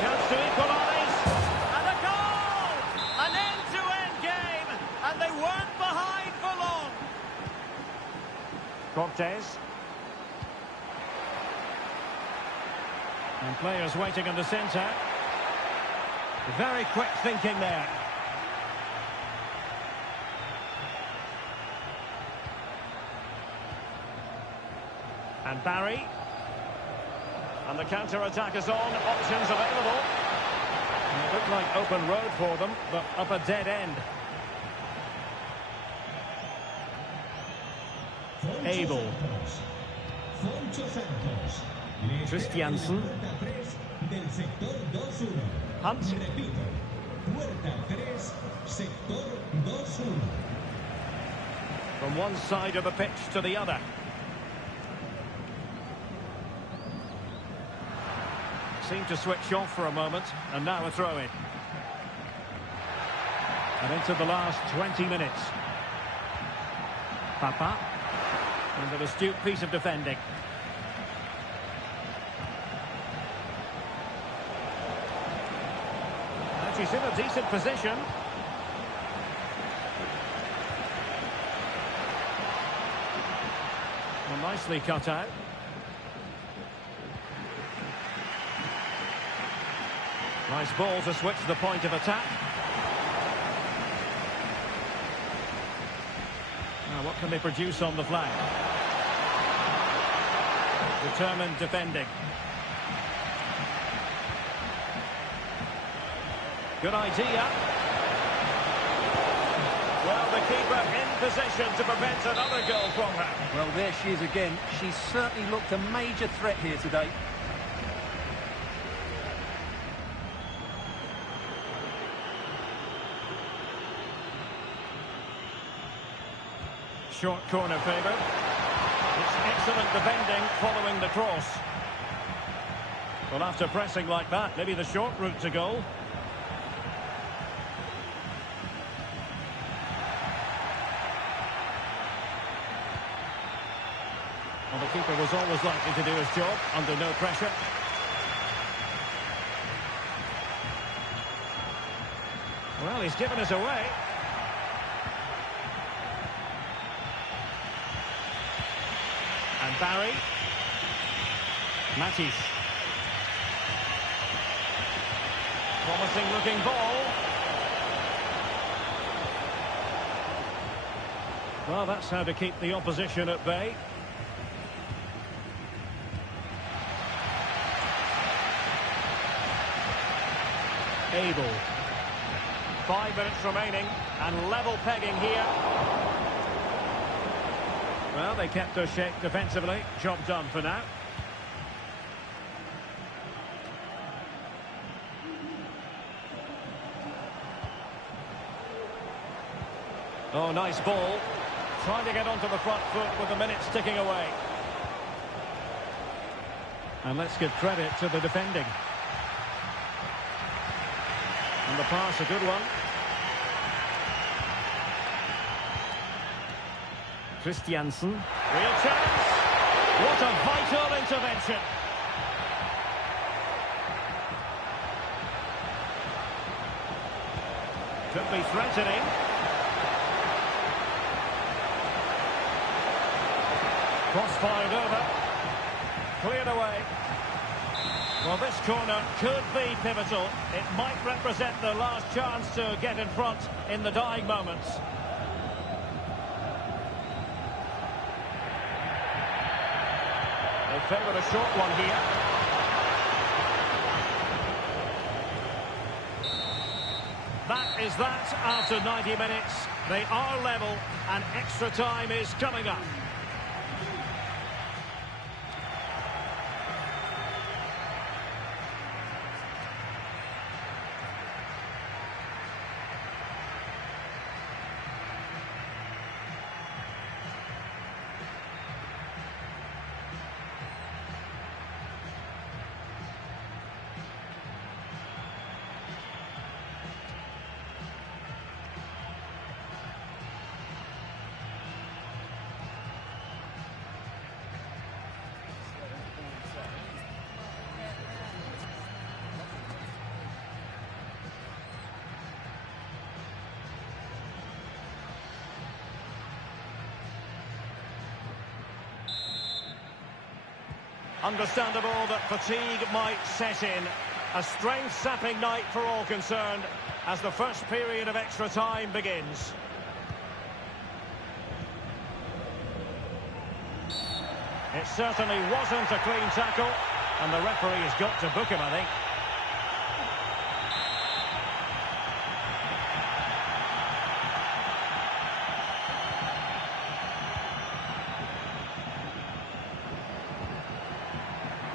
Chance to equalise. And a goal! An end-to-end game. And they weren't behind for long. Cortez. And players waiting in the centre. Very quick thinking there. And Barry. And the counter-attack is on. Options available. And it looked like open road for them, but up a dead end. Abel. Christiansen. Hunt. From one side of the pitch to the other. Seemed to switch off for a moment, and now a throw-in. And into the last 20 minutes. Papa. And an astute piece of defending. And she's in a decent position. Well, nicely cut out. Nice ball to switch the point of attack. Now, what can they produce on the flank? Determined defending. Good idea. Well, the keeper in position to prevent another goal from her. Well, there she is again. She's certainly looked a major threat here today. Short corner favoured. It's excellent defending following the cross. Well, after pressing like that, maybe the short route to goal. Well, the keeper was always likely to do his job under no pressure. Well, he's given us away. And Barry. Mattis. Promising looking ball. Well, that's how to keep the opposition at bay. Abel. 5 minutes remaining and level pegging here. Well, they kept their shape defensively. Job done for now. Oh, nice ball. Trying to get onto the front foot with the minutes ticking away. And let's give credit to the defending. And the pass, a good one. Christiansen. Real chance. What a vital intervention. Could be threatening. Cross-fired over. Cleared away. Well, this corner could be pivotal. It might represent the last chance to get in front in the dying moments. They favoured a short one here. That is that after 90 minutes. They are level and extra time is coming up. Understandable that fatigue might set in. A strength-sapping night for all concerned as the first period of extra time begins. It certainly wasn't a clean tackle, and the referee has got to book him, I think.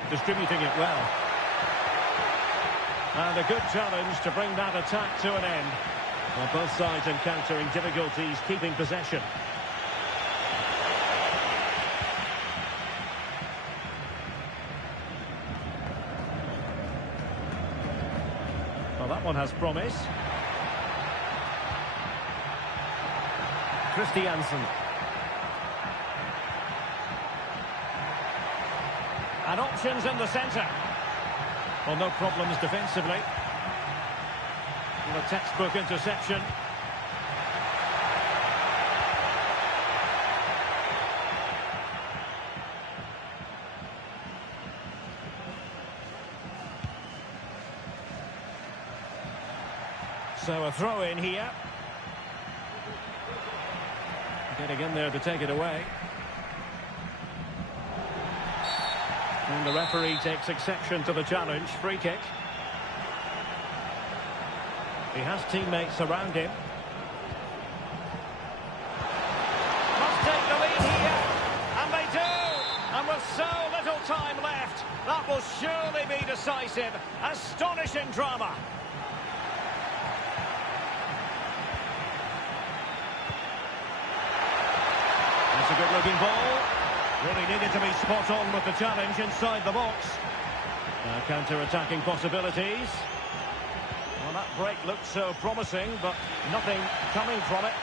Distributing it well. And a good challenge to bring that attack to an end. Well, both sides encountering difficulties keeping possession. Well, that one has promise. Christiansen. And options in the centre. Well, no problems defensively. And a textbook interception. So a throw in here. Getting in there to take it away. And the referee takes exception to the challenge. Free kick. He has teammates around him. Must take the lead here. And they do. And with so little time left, that will surely be decisive. Astonishing drama. That's a good-looking ball. Really needed to be spot on with the challenge inside the box. Counter-attacking possibilities. Well, that break looked so promising, but nothing coming from it.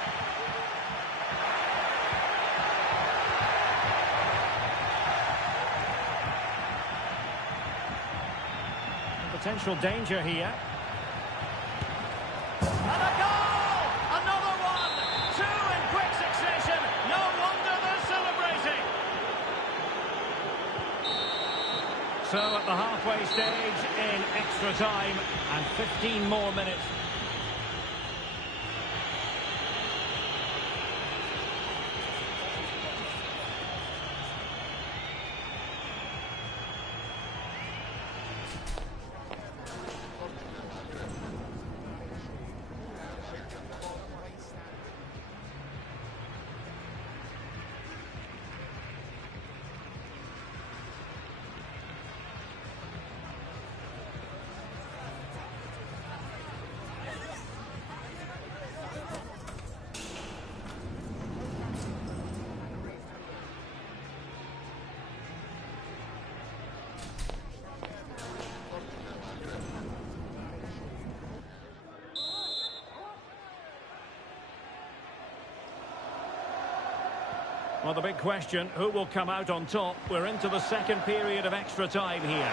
Potential danger here. And a goal! Another one! Two in quick succession. No wonder they're celebrating. So at the halfway stage in extra time and 15 more minutes. Well, the big question, who will come out on top? We're into the second period of extra time here.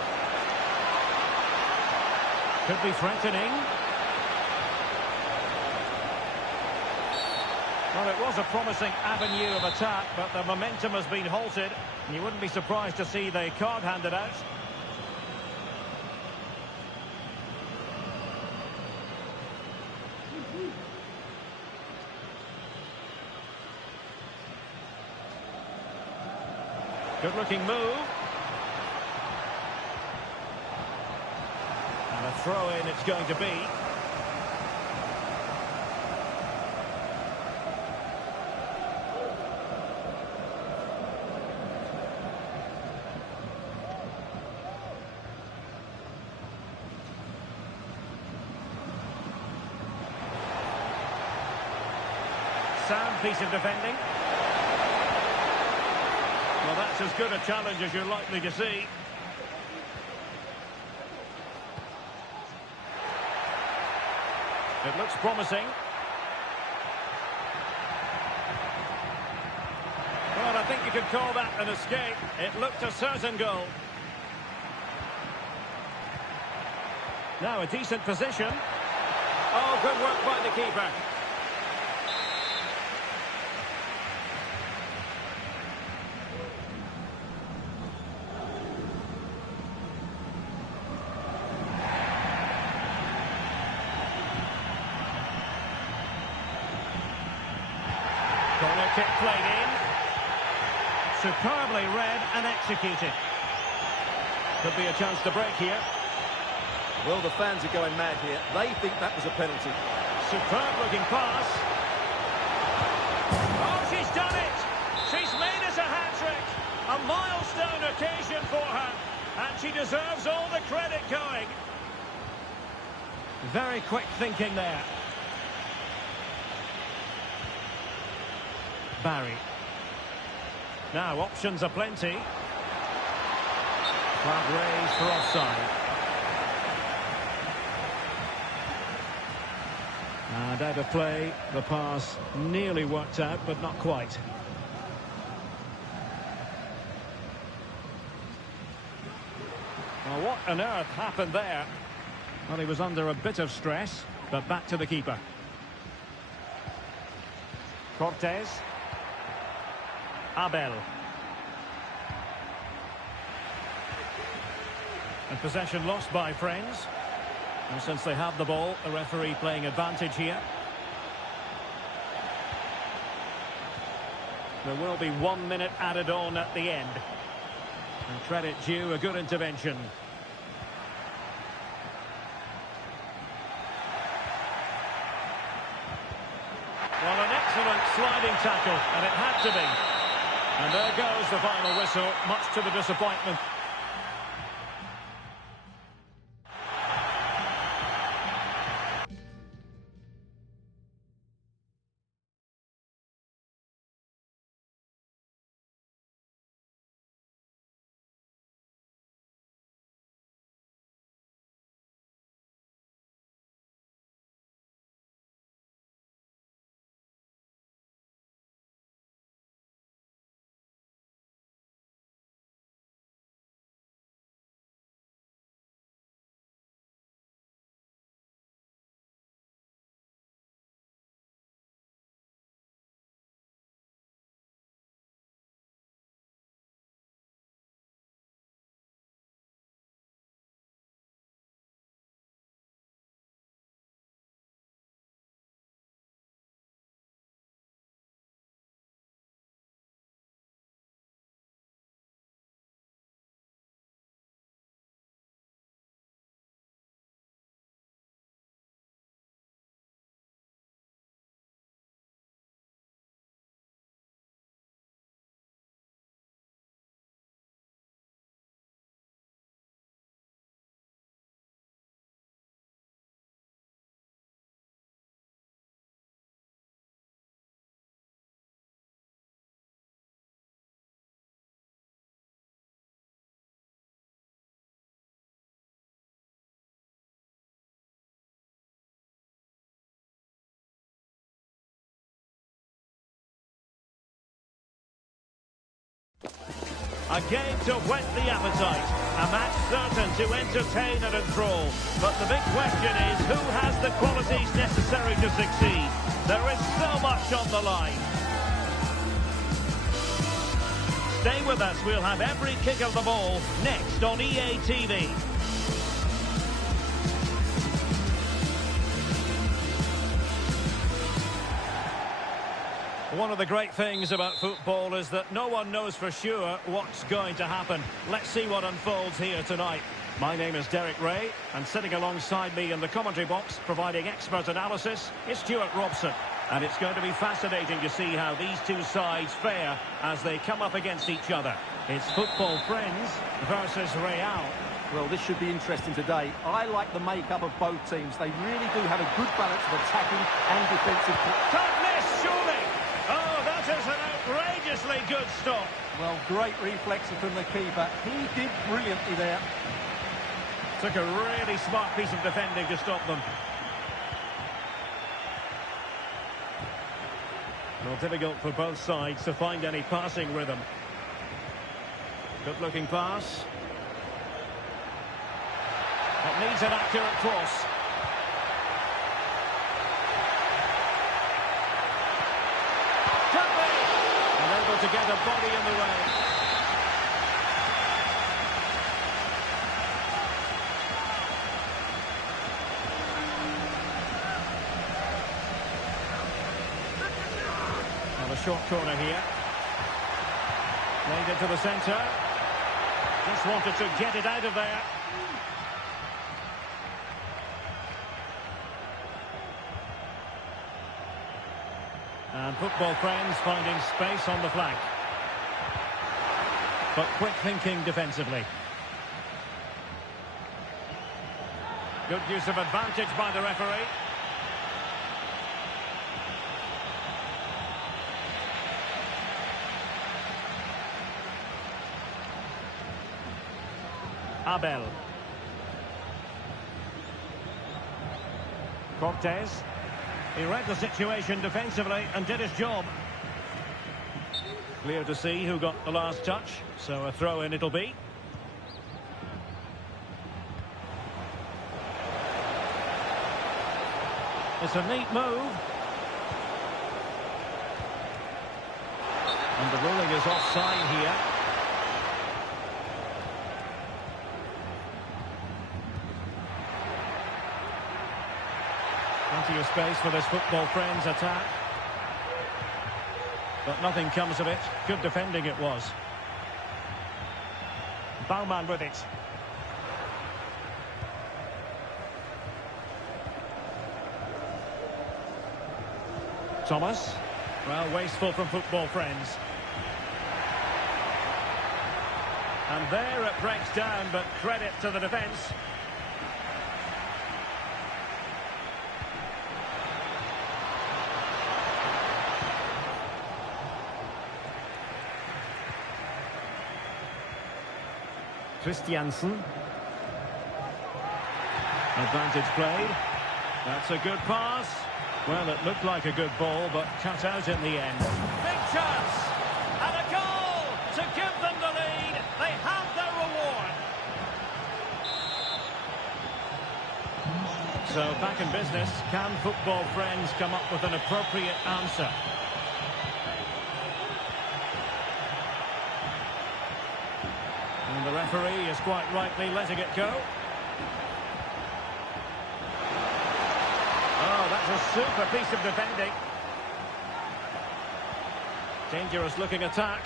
Could be threatening. Well, it was a promising avenue of attack, but the momentum has been halted. And you wouldn't be surprised to see the card handed out. Good-looking move. And a throw-in it's going to be. Sound piece of defending. Well, that's as good a challenge as you're likely to see. It looks promising. Well, I think you could call that an escape. It looked a certain goal. Now a decent position. Oh, good work by the keeper. kick played in. Superbly read and executed. Could be a chance to break here. Well, the fans are going mad here. They think that was a penalty. Superb looking pass. Oh, she's done it! She's made us a hat-trick. A milestone occasion for her. And she deserves all the credit going. Very quick thinking there. Barry. Now, options are plenty. Flag raised for offside. And out of play, the pass nearly worked out, but not quite. Well, what on earth happened there? Well, he was under a bit of stress, but back to the keeper. Cortez. Abel. And possession lost by friends. And since they have the ball, the referee playing advantage here. There will be 1 minute added on at the end. And credit due, a good intervention. Well, an excellent sliding tackle, and it had to be. And there goes the final whistle, much to the disappointment. A game to whet the appetite. A match certain to entertain and enthrall. But the big question is, who has the qualities necessary to succeed? There is so much on the line. Stay with us. We'll have every kick of the ball next on EA TV. One of the great things about football is that no one knows for sure what's going to happen. Let's see what unfolds here tonight. My name is Derek Ray, and sitting alongside me in the commentary box, providing expert analysis, is Stuart Robson. And it's going to be fascinating to see how these two sides fare as they come up against each other. It's football friends versus Real. Well, this should be interesting today. I like the makeup of both teams. They really do have a good balance of attacking and defensive. Can't miss, surely! Oh, that is an outrageously good stop. Well, great reflexes from the keeper. He did brilliantly there. Took a really smart piece of defending to stop them. Well, difficult for both sides to find any passing rhythm. Good-looking pass. It needs an accurate cross. Could be! Unable to get a body in the way. Well, a short corner here. Played into the centre. Just wanted to get it out of there. And football friends finding space on the flank. But quick thinking defensively. Good use of advantage by the referee. Abel. Cortez. He read the situation defensively and did his job. Clear to see who got the last touch, so a throw-in it'll be. It's a neat move. And the ruling is offside here. Plenty of space for this football friends attack. But nothing comes of it. Good defending it was. Baumann with it. Thomas. Well, wasteful from football friends. And there it breaks down, but credit to the defence. Christiansen. Advantage played. That's a good pass. Well, it looked like a good ball, but cut out in the end. Big chance! And a goal to give them the lead. They have their reward. So, back in business, can football friends come up with an appropriate answer? And the referee is quite rightly letting it go. Oh, that's a super piece of defending. Dangerous looking attack.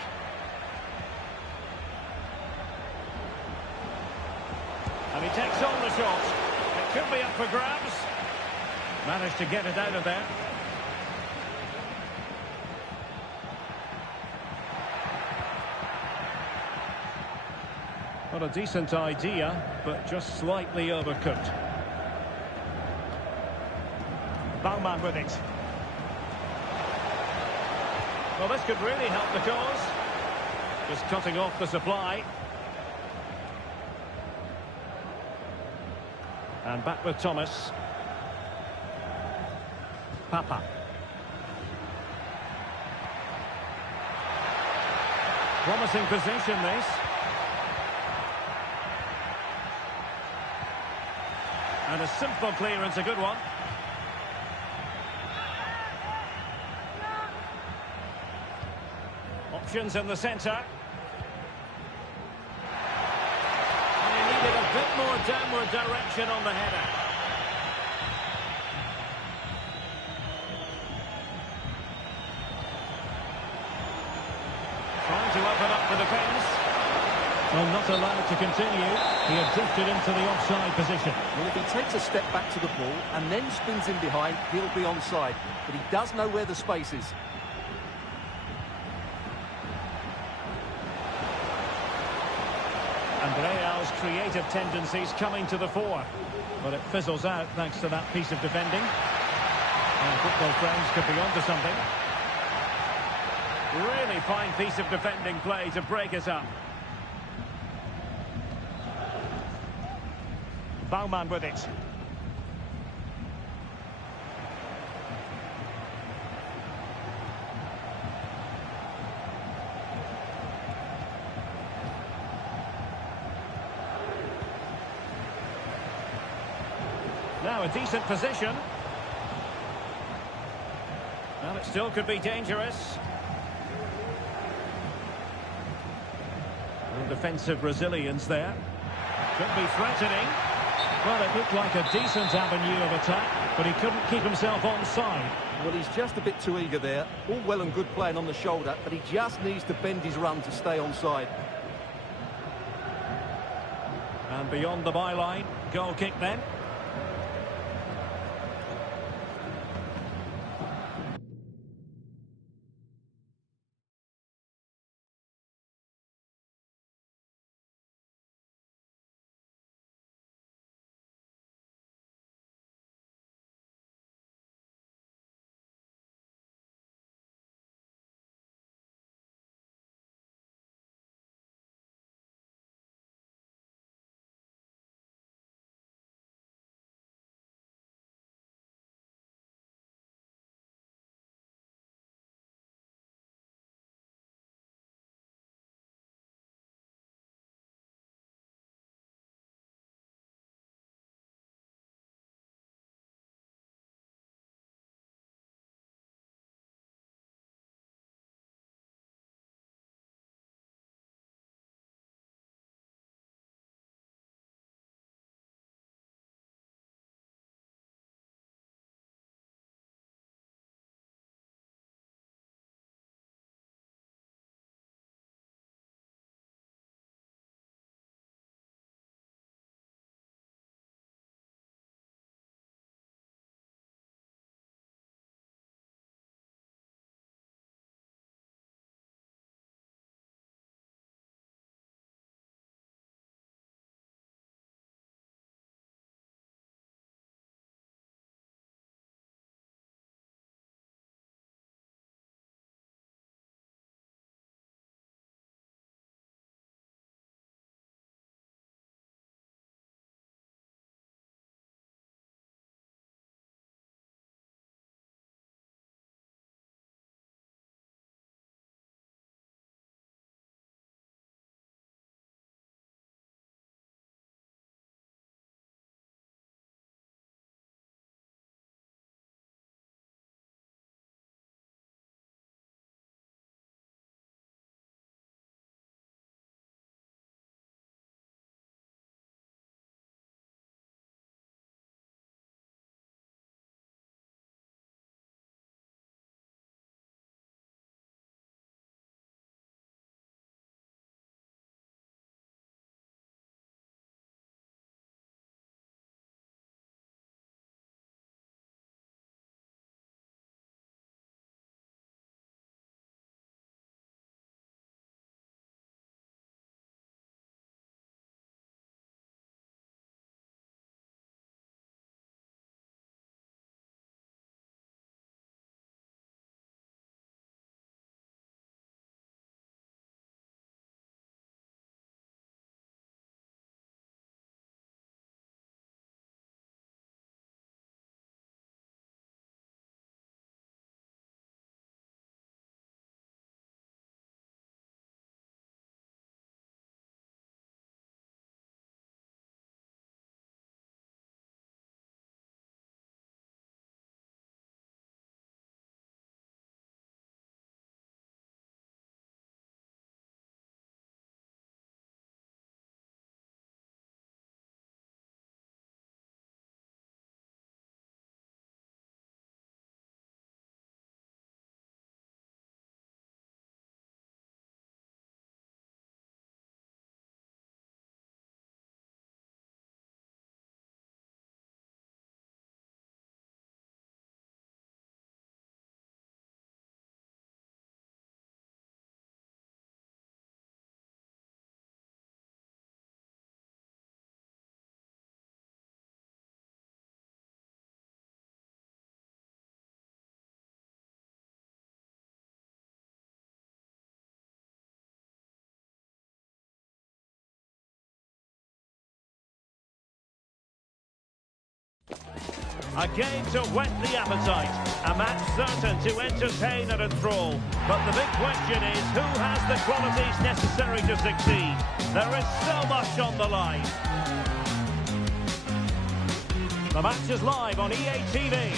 And he takes on the shot. It could be up for grabs. Managed to get it out of there. Got a decent idea, but just slightly overcooked. Baumann with it. Well, this could really help the cause. Just cutting off the supply. And back with Thomas. Papa. Promising position, this. And a simple clearance, a good one. Options in the centre. And he needed a bit more downward direction on the header. Trying to open up the defence. Well, not allowed to continue. He had drifted into the offside position. Well, if he takes a step back to the ball and then spins in behind, he'll be onside. But he does know where the space is. And Real's creative tendencies coming to the fore. But it fizzles out thanks to that piece of defending. And football friends could be onto something. Really fine piece of defending play to break us up. Baumann with it. Now a decent position. Well, it still could be dangerous. And defensive resilience there. Could be threatening. Well, it looked like a decent avenue of attack, but he couldn't keep himself onside. Well, he's just a bit too eager there. All well and good playing on the shoulder, but he just needs to bend his run to stay onside. And beyond the byline, goal kick then. A game to whet the appetite. A match certain to entertain and enthrall. But the big question is, who has the qualities necessary to succeed? There is so much on the line. The match is live on EA TV.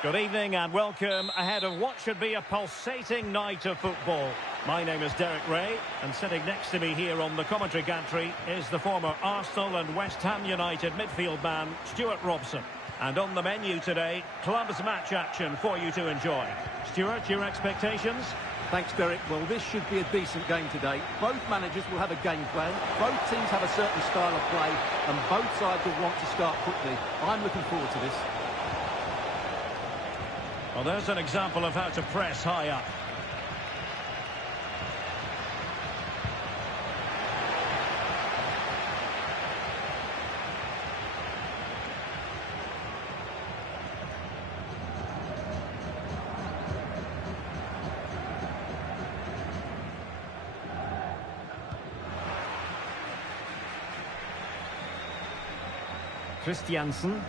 Good evening and welcome ahead of what should be a pulsating night of football. My name is Derek Ray, and sitting next to me here on the commentary gantry is the former Arsenal and West Ham United midfield man, Stuart Robson. And on the menu today, clubs match action for you to enjoy. Stuart, your expectations? Thanks, Derek. Well, this should be a decent game today. Both managers will have a game plan. Both teams have a certain style of play, and both sides will want to start quickly. I'm looking forward to this. Well, there's an example of how to press high up. Christiansen.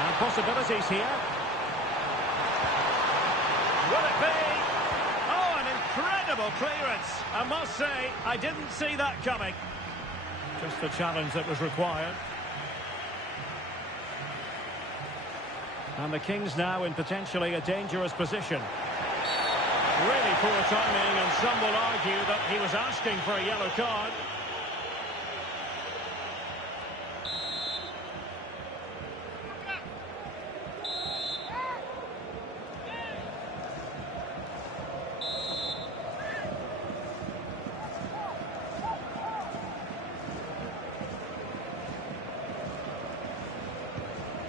And possibilities here. Will it be? Oh, an incredible clearance. I must say, I didn't see that coming. Just the challenge that was required. And the Kings now in potentially a dangerous position. Really poor timing, and some will argue that he was asking for a yellow card.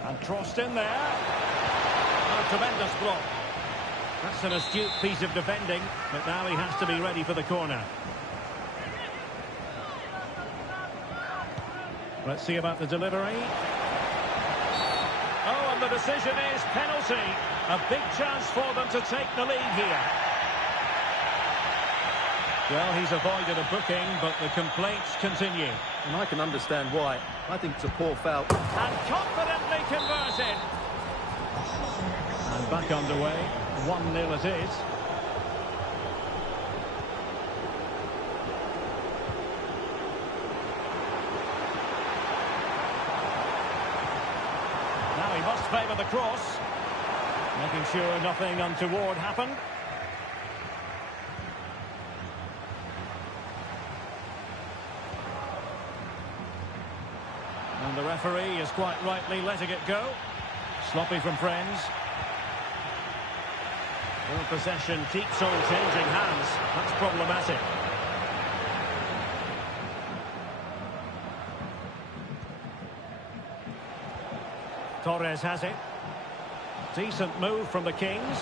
And crossed in there. A tremendous block. That's an astute piece of defending, but now he has to be ready for the corner. Let's see about the delivery. Oh, and the decision is penalty. A big chance for them to take the lead here. Well, he's avoided a booking, but the complaints continue. And I can understand why. I think it's a poor foul. And confidently converted. And back underway. 1-0 it is. Now he must favour the cross. Making sure nothing untoward happened. And the referee is quite rightly letting it go. Sloppy from friends. Well, possession keeps on changing hands. That's problematic. Torres has it. Decent move from the Kings.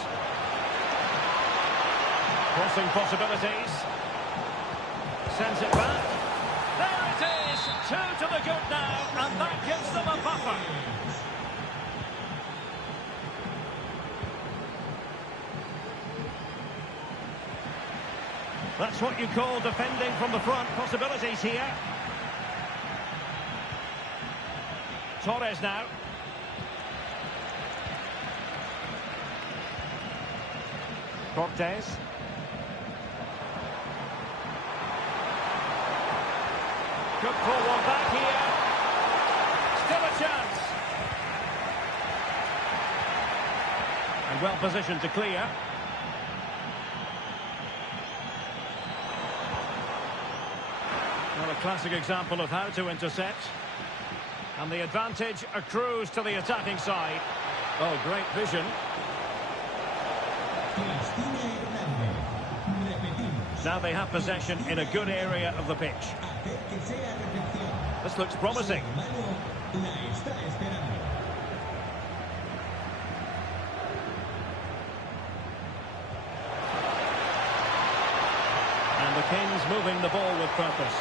Crossing possibilities. Sends it back. There it is! 2 to the good now, and that gives them a buffer. That's what you call defending from the front. Possibilities here. Torres now. Cortez. Could pull one back here. Still a chance. And well positioned to clear. Well, a classic example of how to intercept. And the advantage accrues to the attacking side. Oh, great vision. Now they have possession in a good area of the pitch. This looks promising. And the Kings moving the ball with purpose.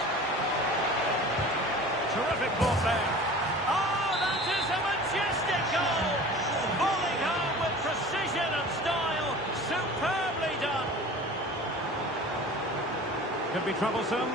Terrific block there. Oh, that is a majestic goal! Volleyed home with precision and style. Superbly done. Could be troublesome.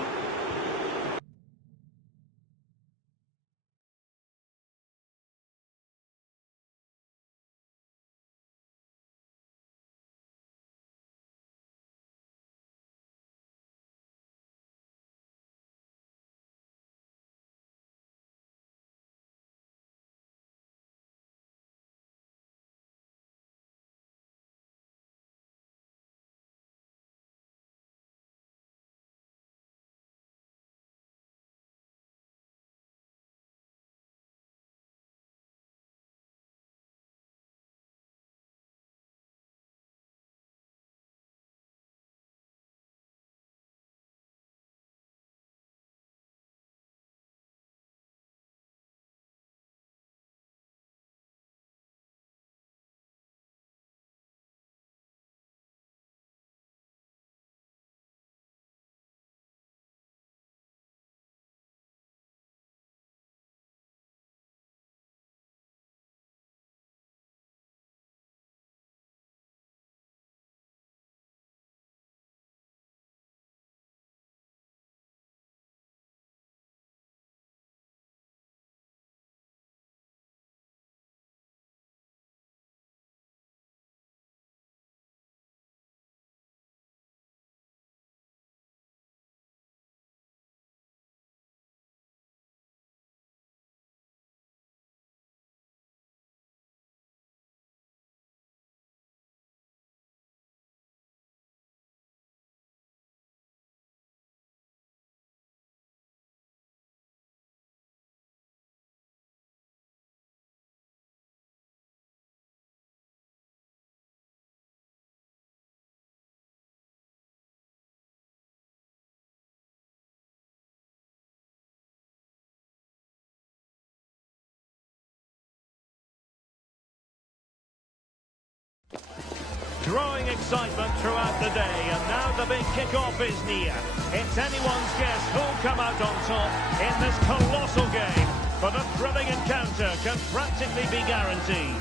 growing excitement throughout the day, and now the big kick-off is near. It's anyone's guess who'll come out on top in this colossal game, but a thrilling encounter can practically be guaranteed.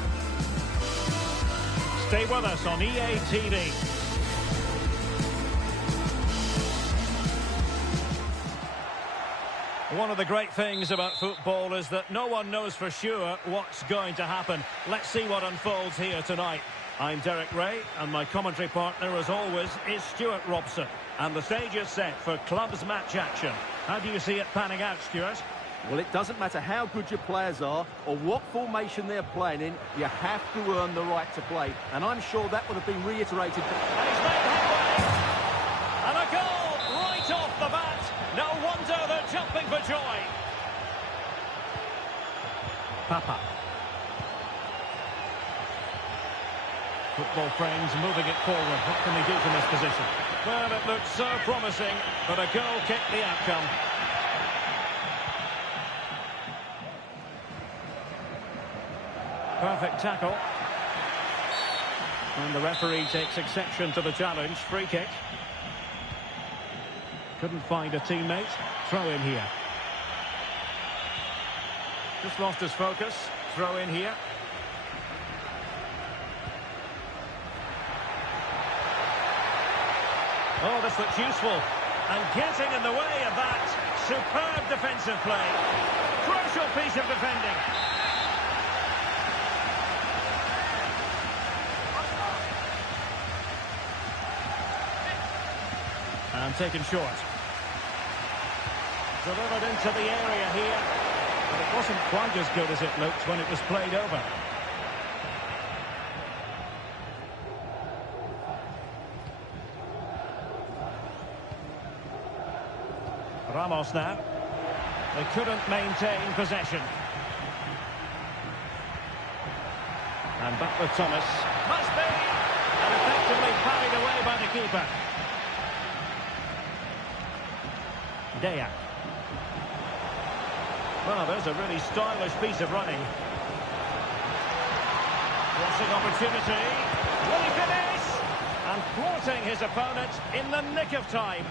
Stay with us on EA TV. One of the great things about football is that no one knows for sure what's going to happen. Let's see what unfolds here tonight. I'm Derek Ray, and my commentary partner, as always, is Stuart Robson. And the stage is set for clubs match action. How do you see it panning out, Stuart? Well, it doesn't matter how good your players are or what formation they're playing in, you have to earn the right to play. And I'm sure that would have been reiterated. And he's made headway! And a goal right off the bat! No wonder they're jumping for joy. Papa. Football frames moving it forward. What can they do from this position? Well, it looked so promising, but a goal kicked the outcome. Perfect tackle. And the referee takes exception to the challenge. Free kick. Couldn't find a teammate. Throw in here. Just lost his focus. Throw in here. Oh, this looks useful. And getting in the way of that. Superb defensive play. Crucial piece of defending. And taken short. Delivered into the area here. But it wasn't quite as good as it looked when it was played over. Ramos now. They couldn't maintain possession. And back with Thomas. Must be! And effectively parried away by the keeper. Deyak. Well, there's a really stylish piece of running. Crossing opportunity. Will he finish? And thwarting his opponent in the nick of time.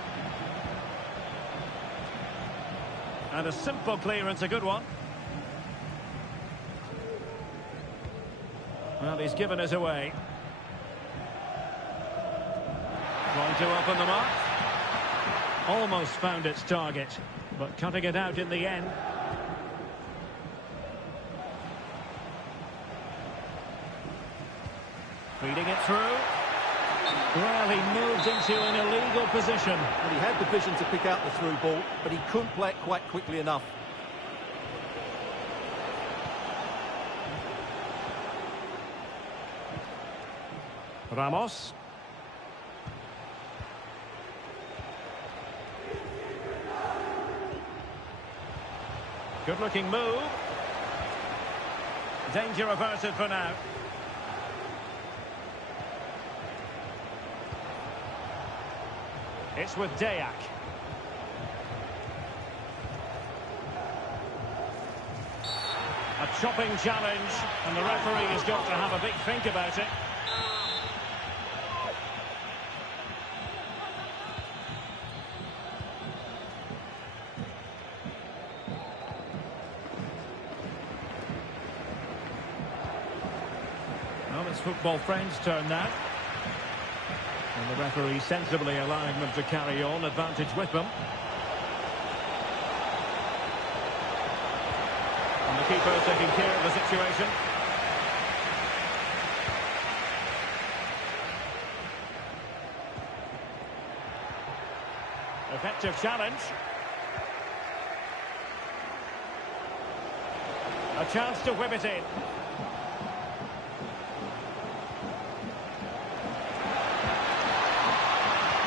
And a simple clearance, a good one. Well, he's given us away. Trying to open them up. Almost found its target, but cutting it out in the end. Feeding it through. Well, he moved into an illegal position. And he had the vision to pick out the through ball, but he couldn't play it quite quickly enough. Ramos. Good-looking move. Danger averted for now. It's with Deyak. A chopping challenge, and the referee has got to have a big think about it. Well, it's football friends' turn now. And the referee sensibly allowing them to carry on, advantage with them. And the keeper taking care of the situation. Effective challenge. A chance to whip it in.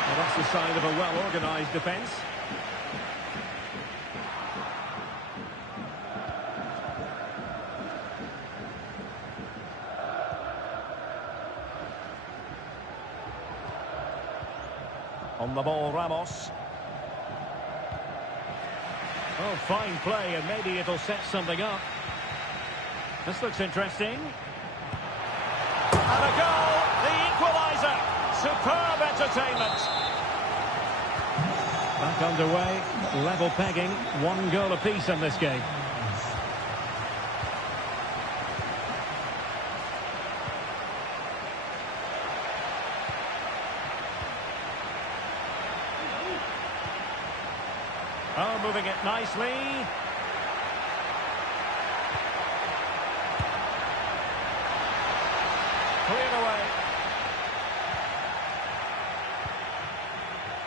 Well, that's the sign of a well-organised defence. On the ball, Ramos. Oh, fine play, and maybe it'll set something up. This looks interesting. And a goal, the equaliser. Superb entertainment. Back underway, level pegging, 1 goal apiece in this game. Oh, moving it nicely. Cleared away.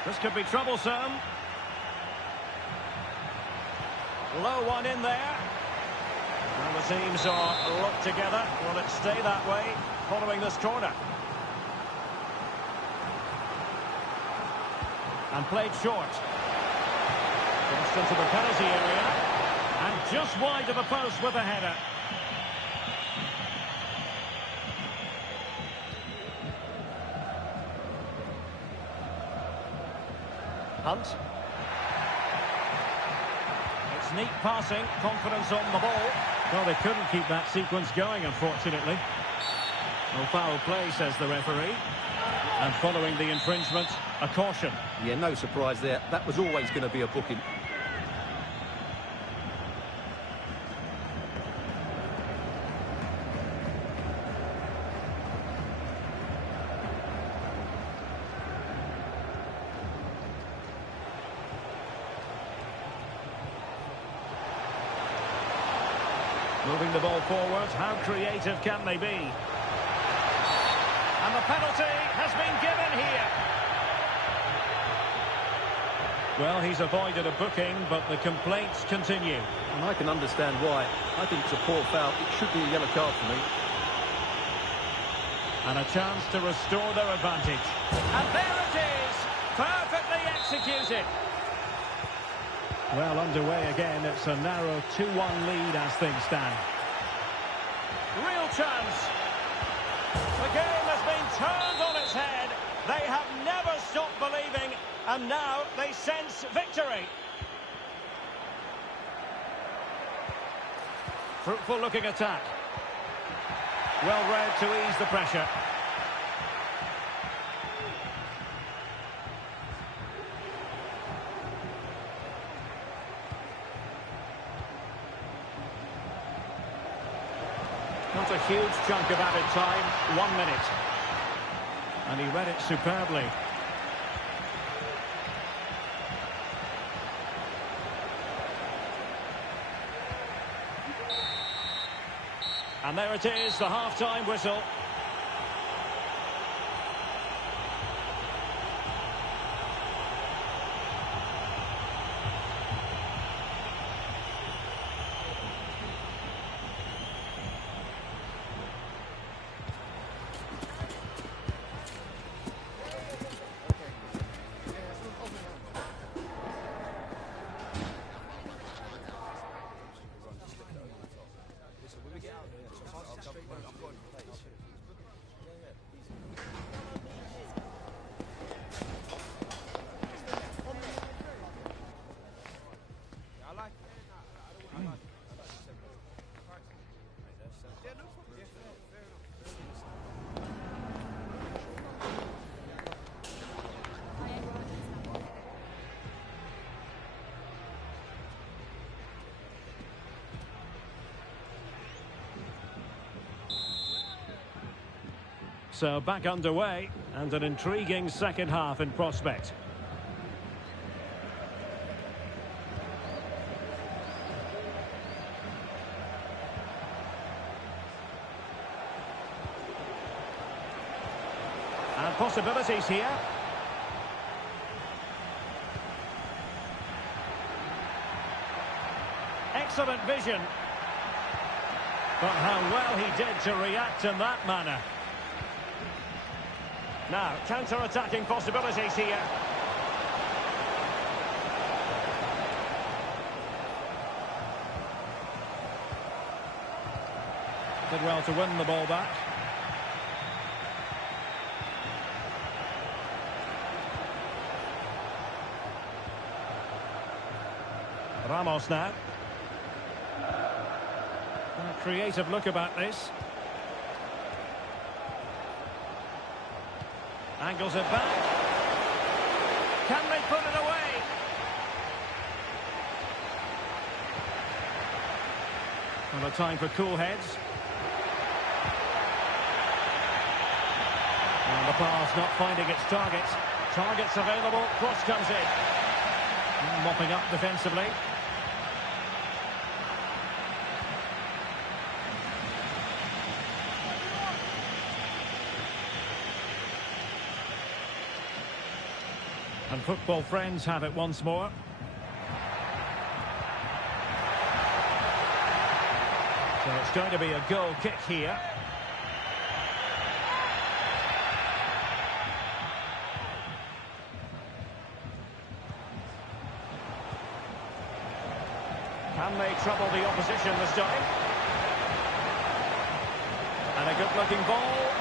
This could be troublesome. Low one in there. And the teams are locked together. Will it stay that way following this corner? And played short. Crossed into the penalty area. And just wide of the post with a header. Hunt. It's neat passing, confidence on the ball. Well, they couldn't keep that sequence going, unfortunately. No foul play, says the referee. And following the infringement, a caution. Yeah, no surprise there. That was always going to be a booking. Moving the ball forward, how creative can they be? And the penalty has been given here. Well, he's avoided a booking, but the complaints continue. And I can understand why. I think it's a poor foul. It should be a yellow card for me. And a chance to restore their advantage. And there it is! Perfectly executed. Well, underway again. It's a narrow 2-1 lead as things stand. Real chance. The game has been turned on its head. They have never stopped believing, and now they sense victory. Fruitful looking attack. Well read to ease the pressure. Not a huge chunk of added time, 1 minute. And he read it superbly. And there it is, the half-time whistle. So back underway, and an intriguing second half in prospect. And possibilities here. Excellent vision. But how well he did to react in that manner. Now, counter-attacking possibilities here. Did well to win the ball back. Ramos now. A creative look about this. Angles it back. Can they put it away? And a time for cool heads. And the pass not finding its target. Targets available. Cross comes in. Mopping up defensively. And football friends have it once more. So it's going to be a goal kick here. Can they trouble the opposition this time? And a good-looking ball.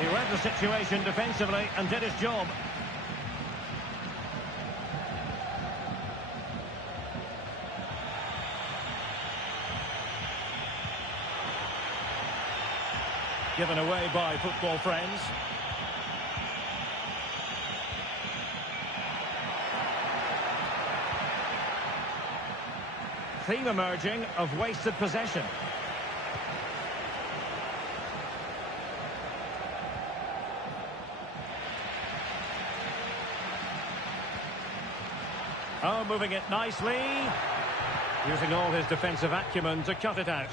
He read the situation defensively and did his job. Given away by football friends. Theme emerging of wasted possession. Oh, moving it nicely. Using all his defensive acumen to cut it out.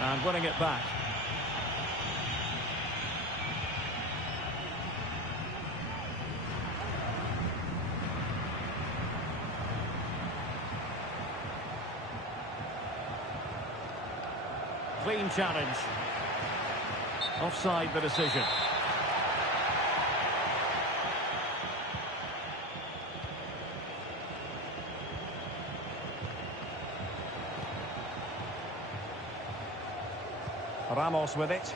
And winning it back. Clean challenge. Offside the decision. Ramos with it.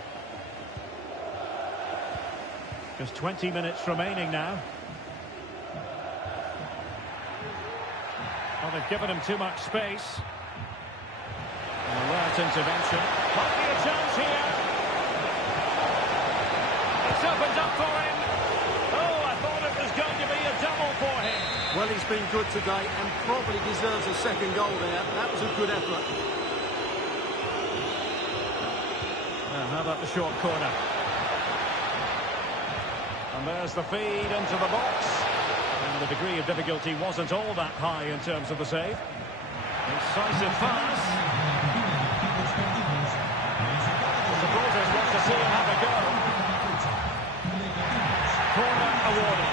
Just 20 minutes remaining now. Well, they've given him too much space. Alert intervention. Might be a chance here. It's opened up for him. Oh, I thought it was going to be a double for him. Well, he's been good today and probably deserves a second goal there. That was a good effort. Now, how about the short corner? And there's the feed into the box. And the degree of difficulty wasn't all that high in terms of the save. Incisive pass. The supporters want to see him have a go. Corner awarded.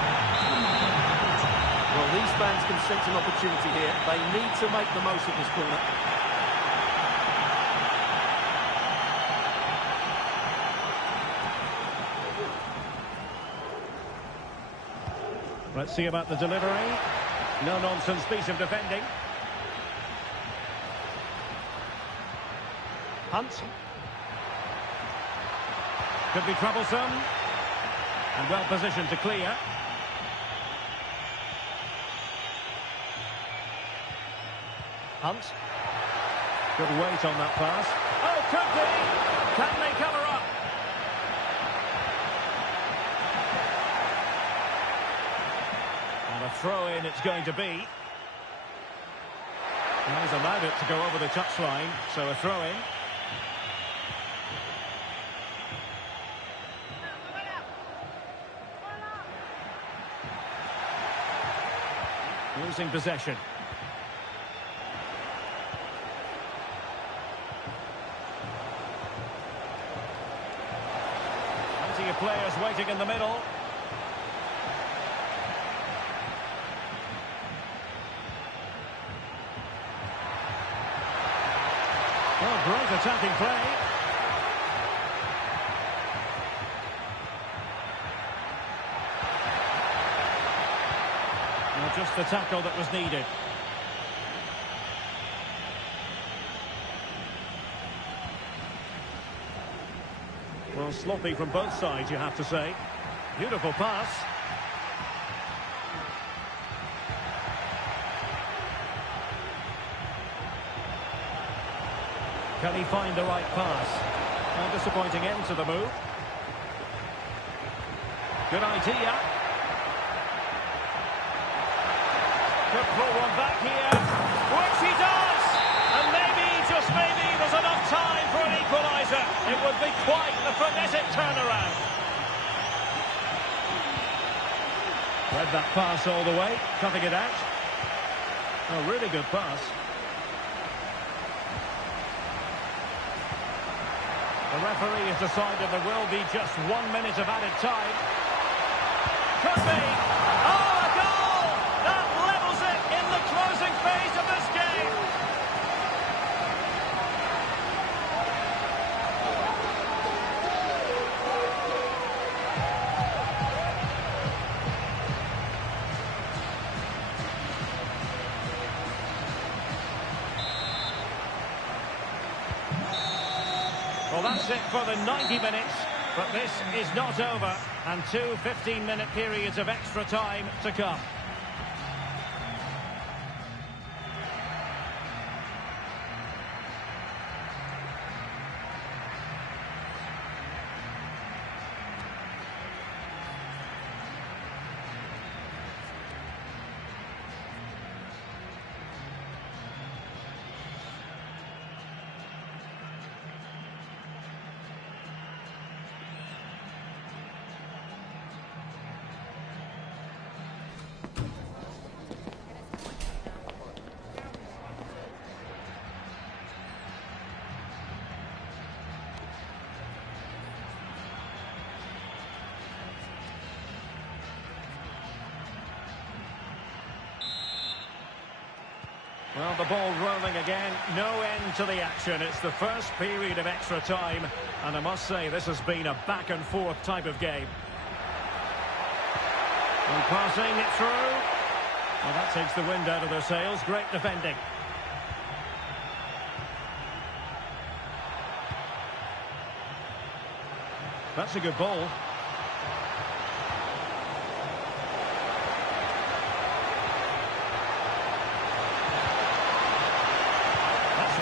Well, these fans can sense an opportunity here. They need to make the most of this corner. Let's see about the delivery. No-nonsense piece of defending. Hunt. Could be troublesome. And well positioned to clear. Hunt. Good weight on that pass. Oh, could be! Can they cover up? And a throw-in it's going to be. And he's allowed it to go over the touchline, so a throw-in. Losing possession. Plenty of players waiting in the middle. Oh, great attacking play. Well, just the tackle that was needed. Well, sloppy from both sides, you have to say. Beautiful pass. Can he find the right pass? A disappointing end to the move. Good idea. Could pull one back here, which he does! And maybe, just maybe, there's enough time for an equaliser. It would be quite a frenetic turnaround. Read that pass all the way, cutting it out. A really good pass. The referee has decided there will be just 1 minute of added time. Could be. Oh, a goal! That levels it in the closing phase of this game. Well, that's it for the 90 minutes, but this is not over, and two 15-minute periods of extra time to come. Well, the ball rolling again, no end to the action. It's the first period of extra time, and I must say this has been a back-and-forth type of game. And passing it through. Well, that takes the wind out of their sails. Great defending. That's a good ball.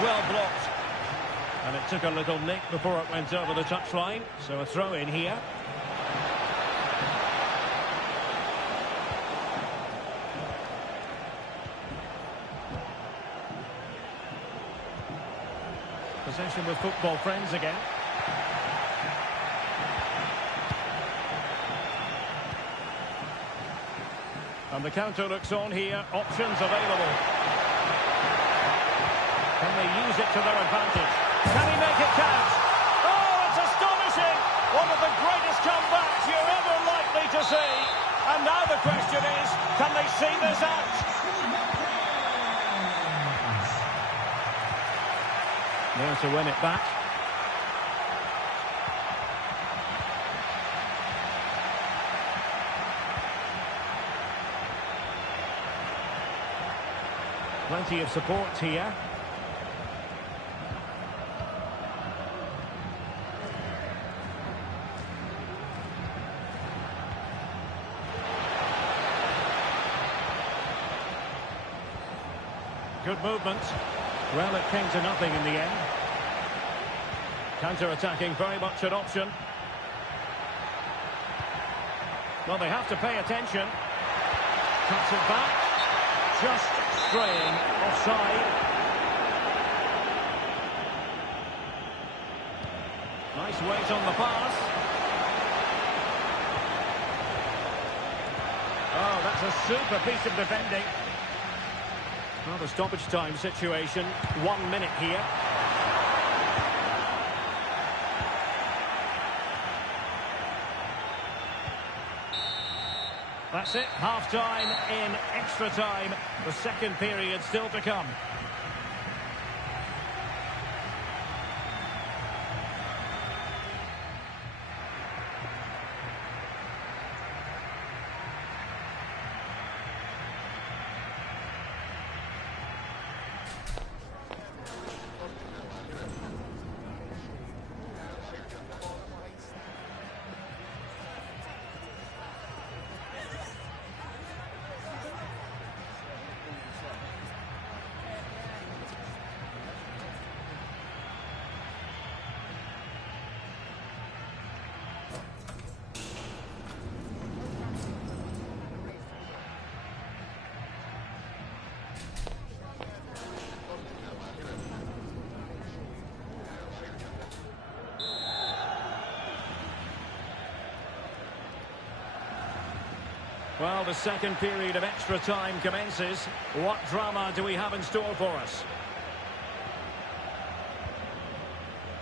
Well blocked, and it took a little nick before it went over the touchline, so a throw in here. Possession with football friends again. And the counter looks on here, options available. Can they use it to their advantage? Can he make it count? Oh, it's astonishing! One of the greatest comebacks you're ever likely to see. And now the question is, can they see this out? There to win it back. Plenty of support here. Good movement. Well, it came to nothing in the end. Counter-attacking, very much an option. Well, they have to pay attention. Cuts it back. Just straying offside. Nice weight on the pass. Oh, that's a super piece of defending. Well, the stoppage time situation, 1 minute here. That's it, half-time in extra time. The second period still to come. Well, the second period of extra time commences. What drama do we have in store for us?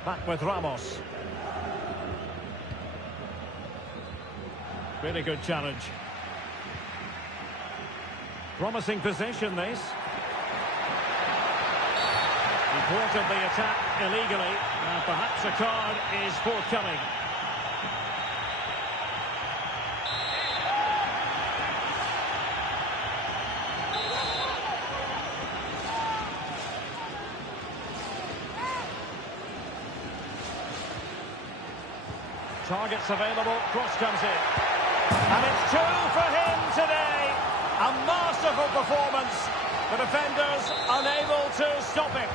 Back with Ramos. Really good challenge. Promising position, this. He thwarted the attack illegally, and perhaps a card is forthcoming. Targets available, cross comes in. And it's 2 for him today. A masterful performance. The defenders unable to stop him.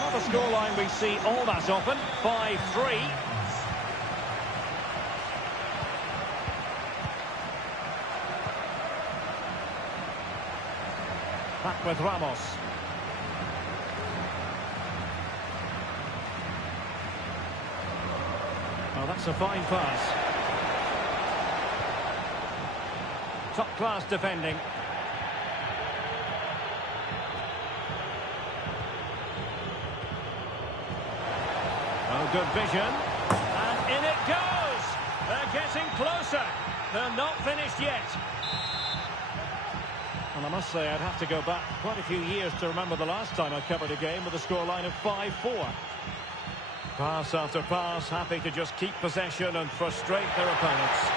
Not a scoreline we see all that often. 5-3. Back with Ramos. Well, that's a fine pass. Top-class defending. Oh, good vision. And in it goes! They're getting closer. They're not finished yet. And I must say, I'd have to go back quite a few years to remember the last time I covered a game with a scoreline of 5-4. Pass after pass, happy to just keep possession and frustrate their opponents.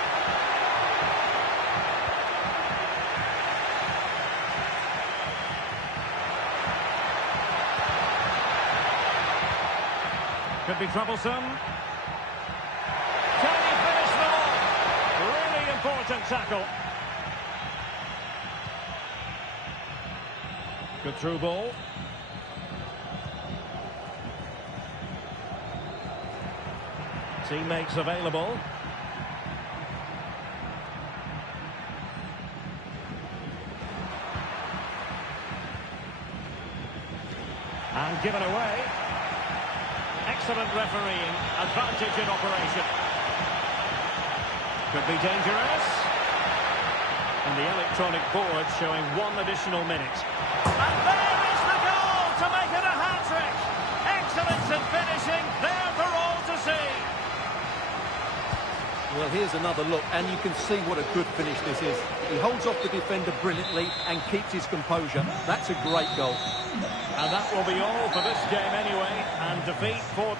Could be troublesome. Can he finish them off? Really important tackle. Good through ball. Teammates available. And given away. Excellent refereeing. Advantage in operation. Could be dangerous. And the electronic board showing 1 additional minute. And there is the goal to make it a hat-trick. Excellence in finishing. There for all to see. Well, here's another look, and you can see what a good finish this is. He holds off the defender brilliantly and keeps his composure. That's a great goal. And that will be all for this game anyway. And defeat for...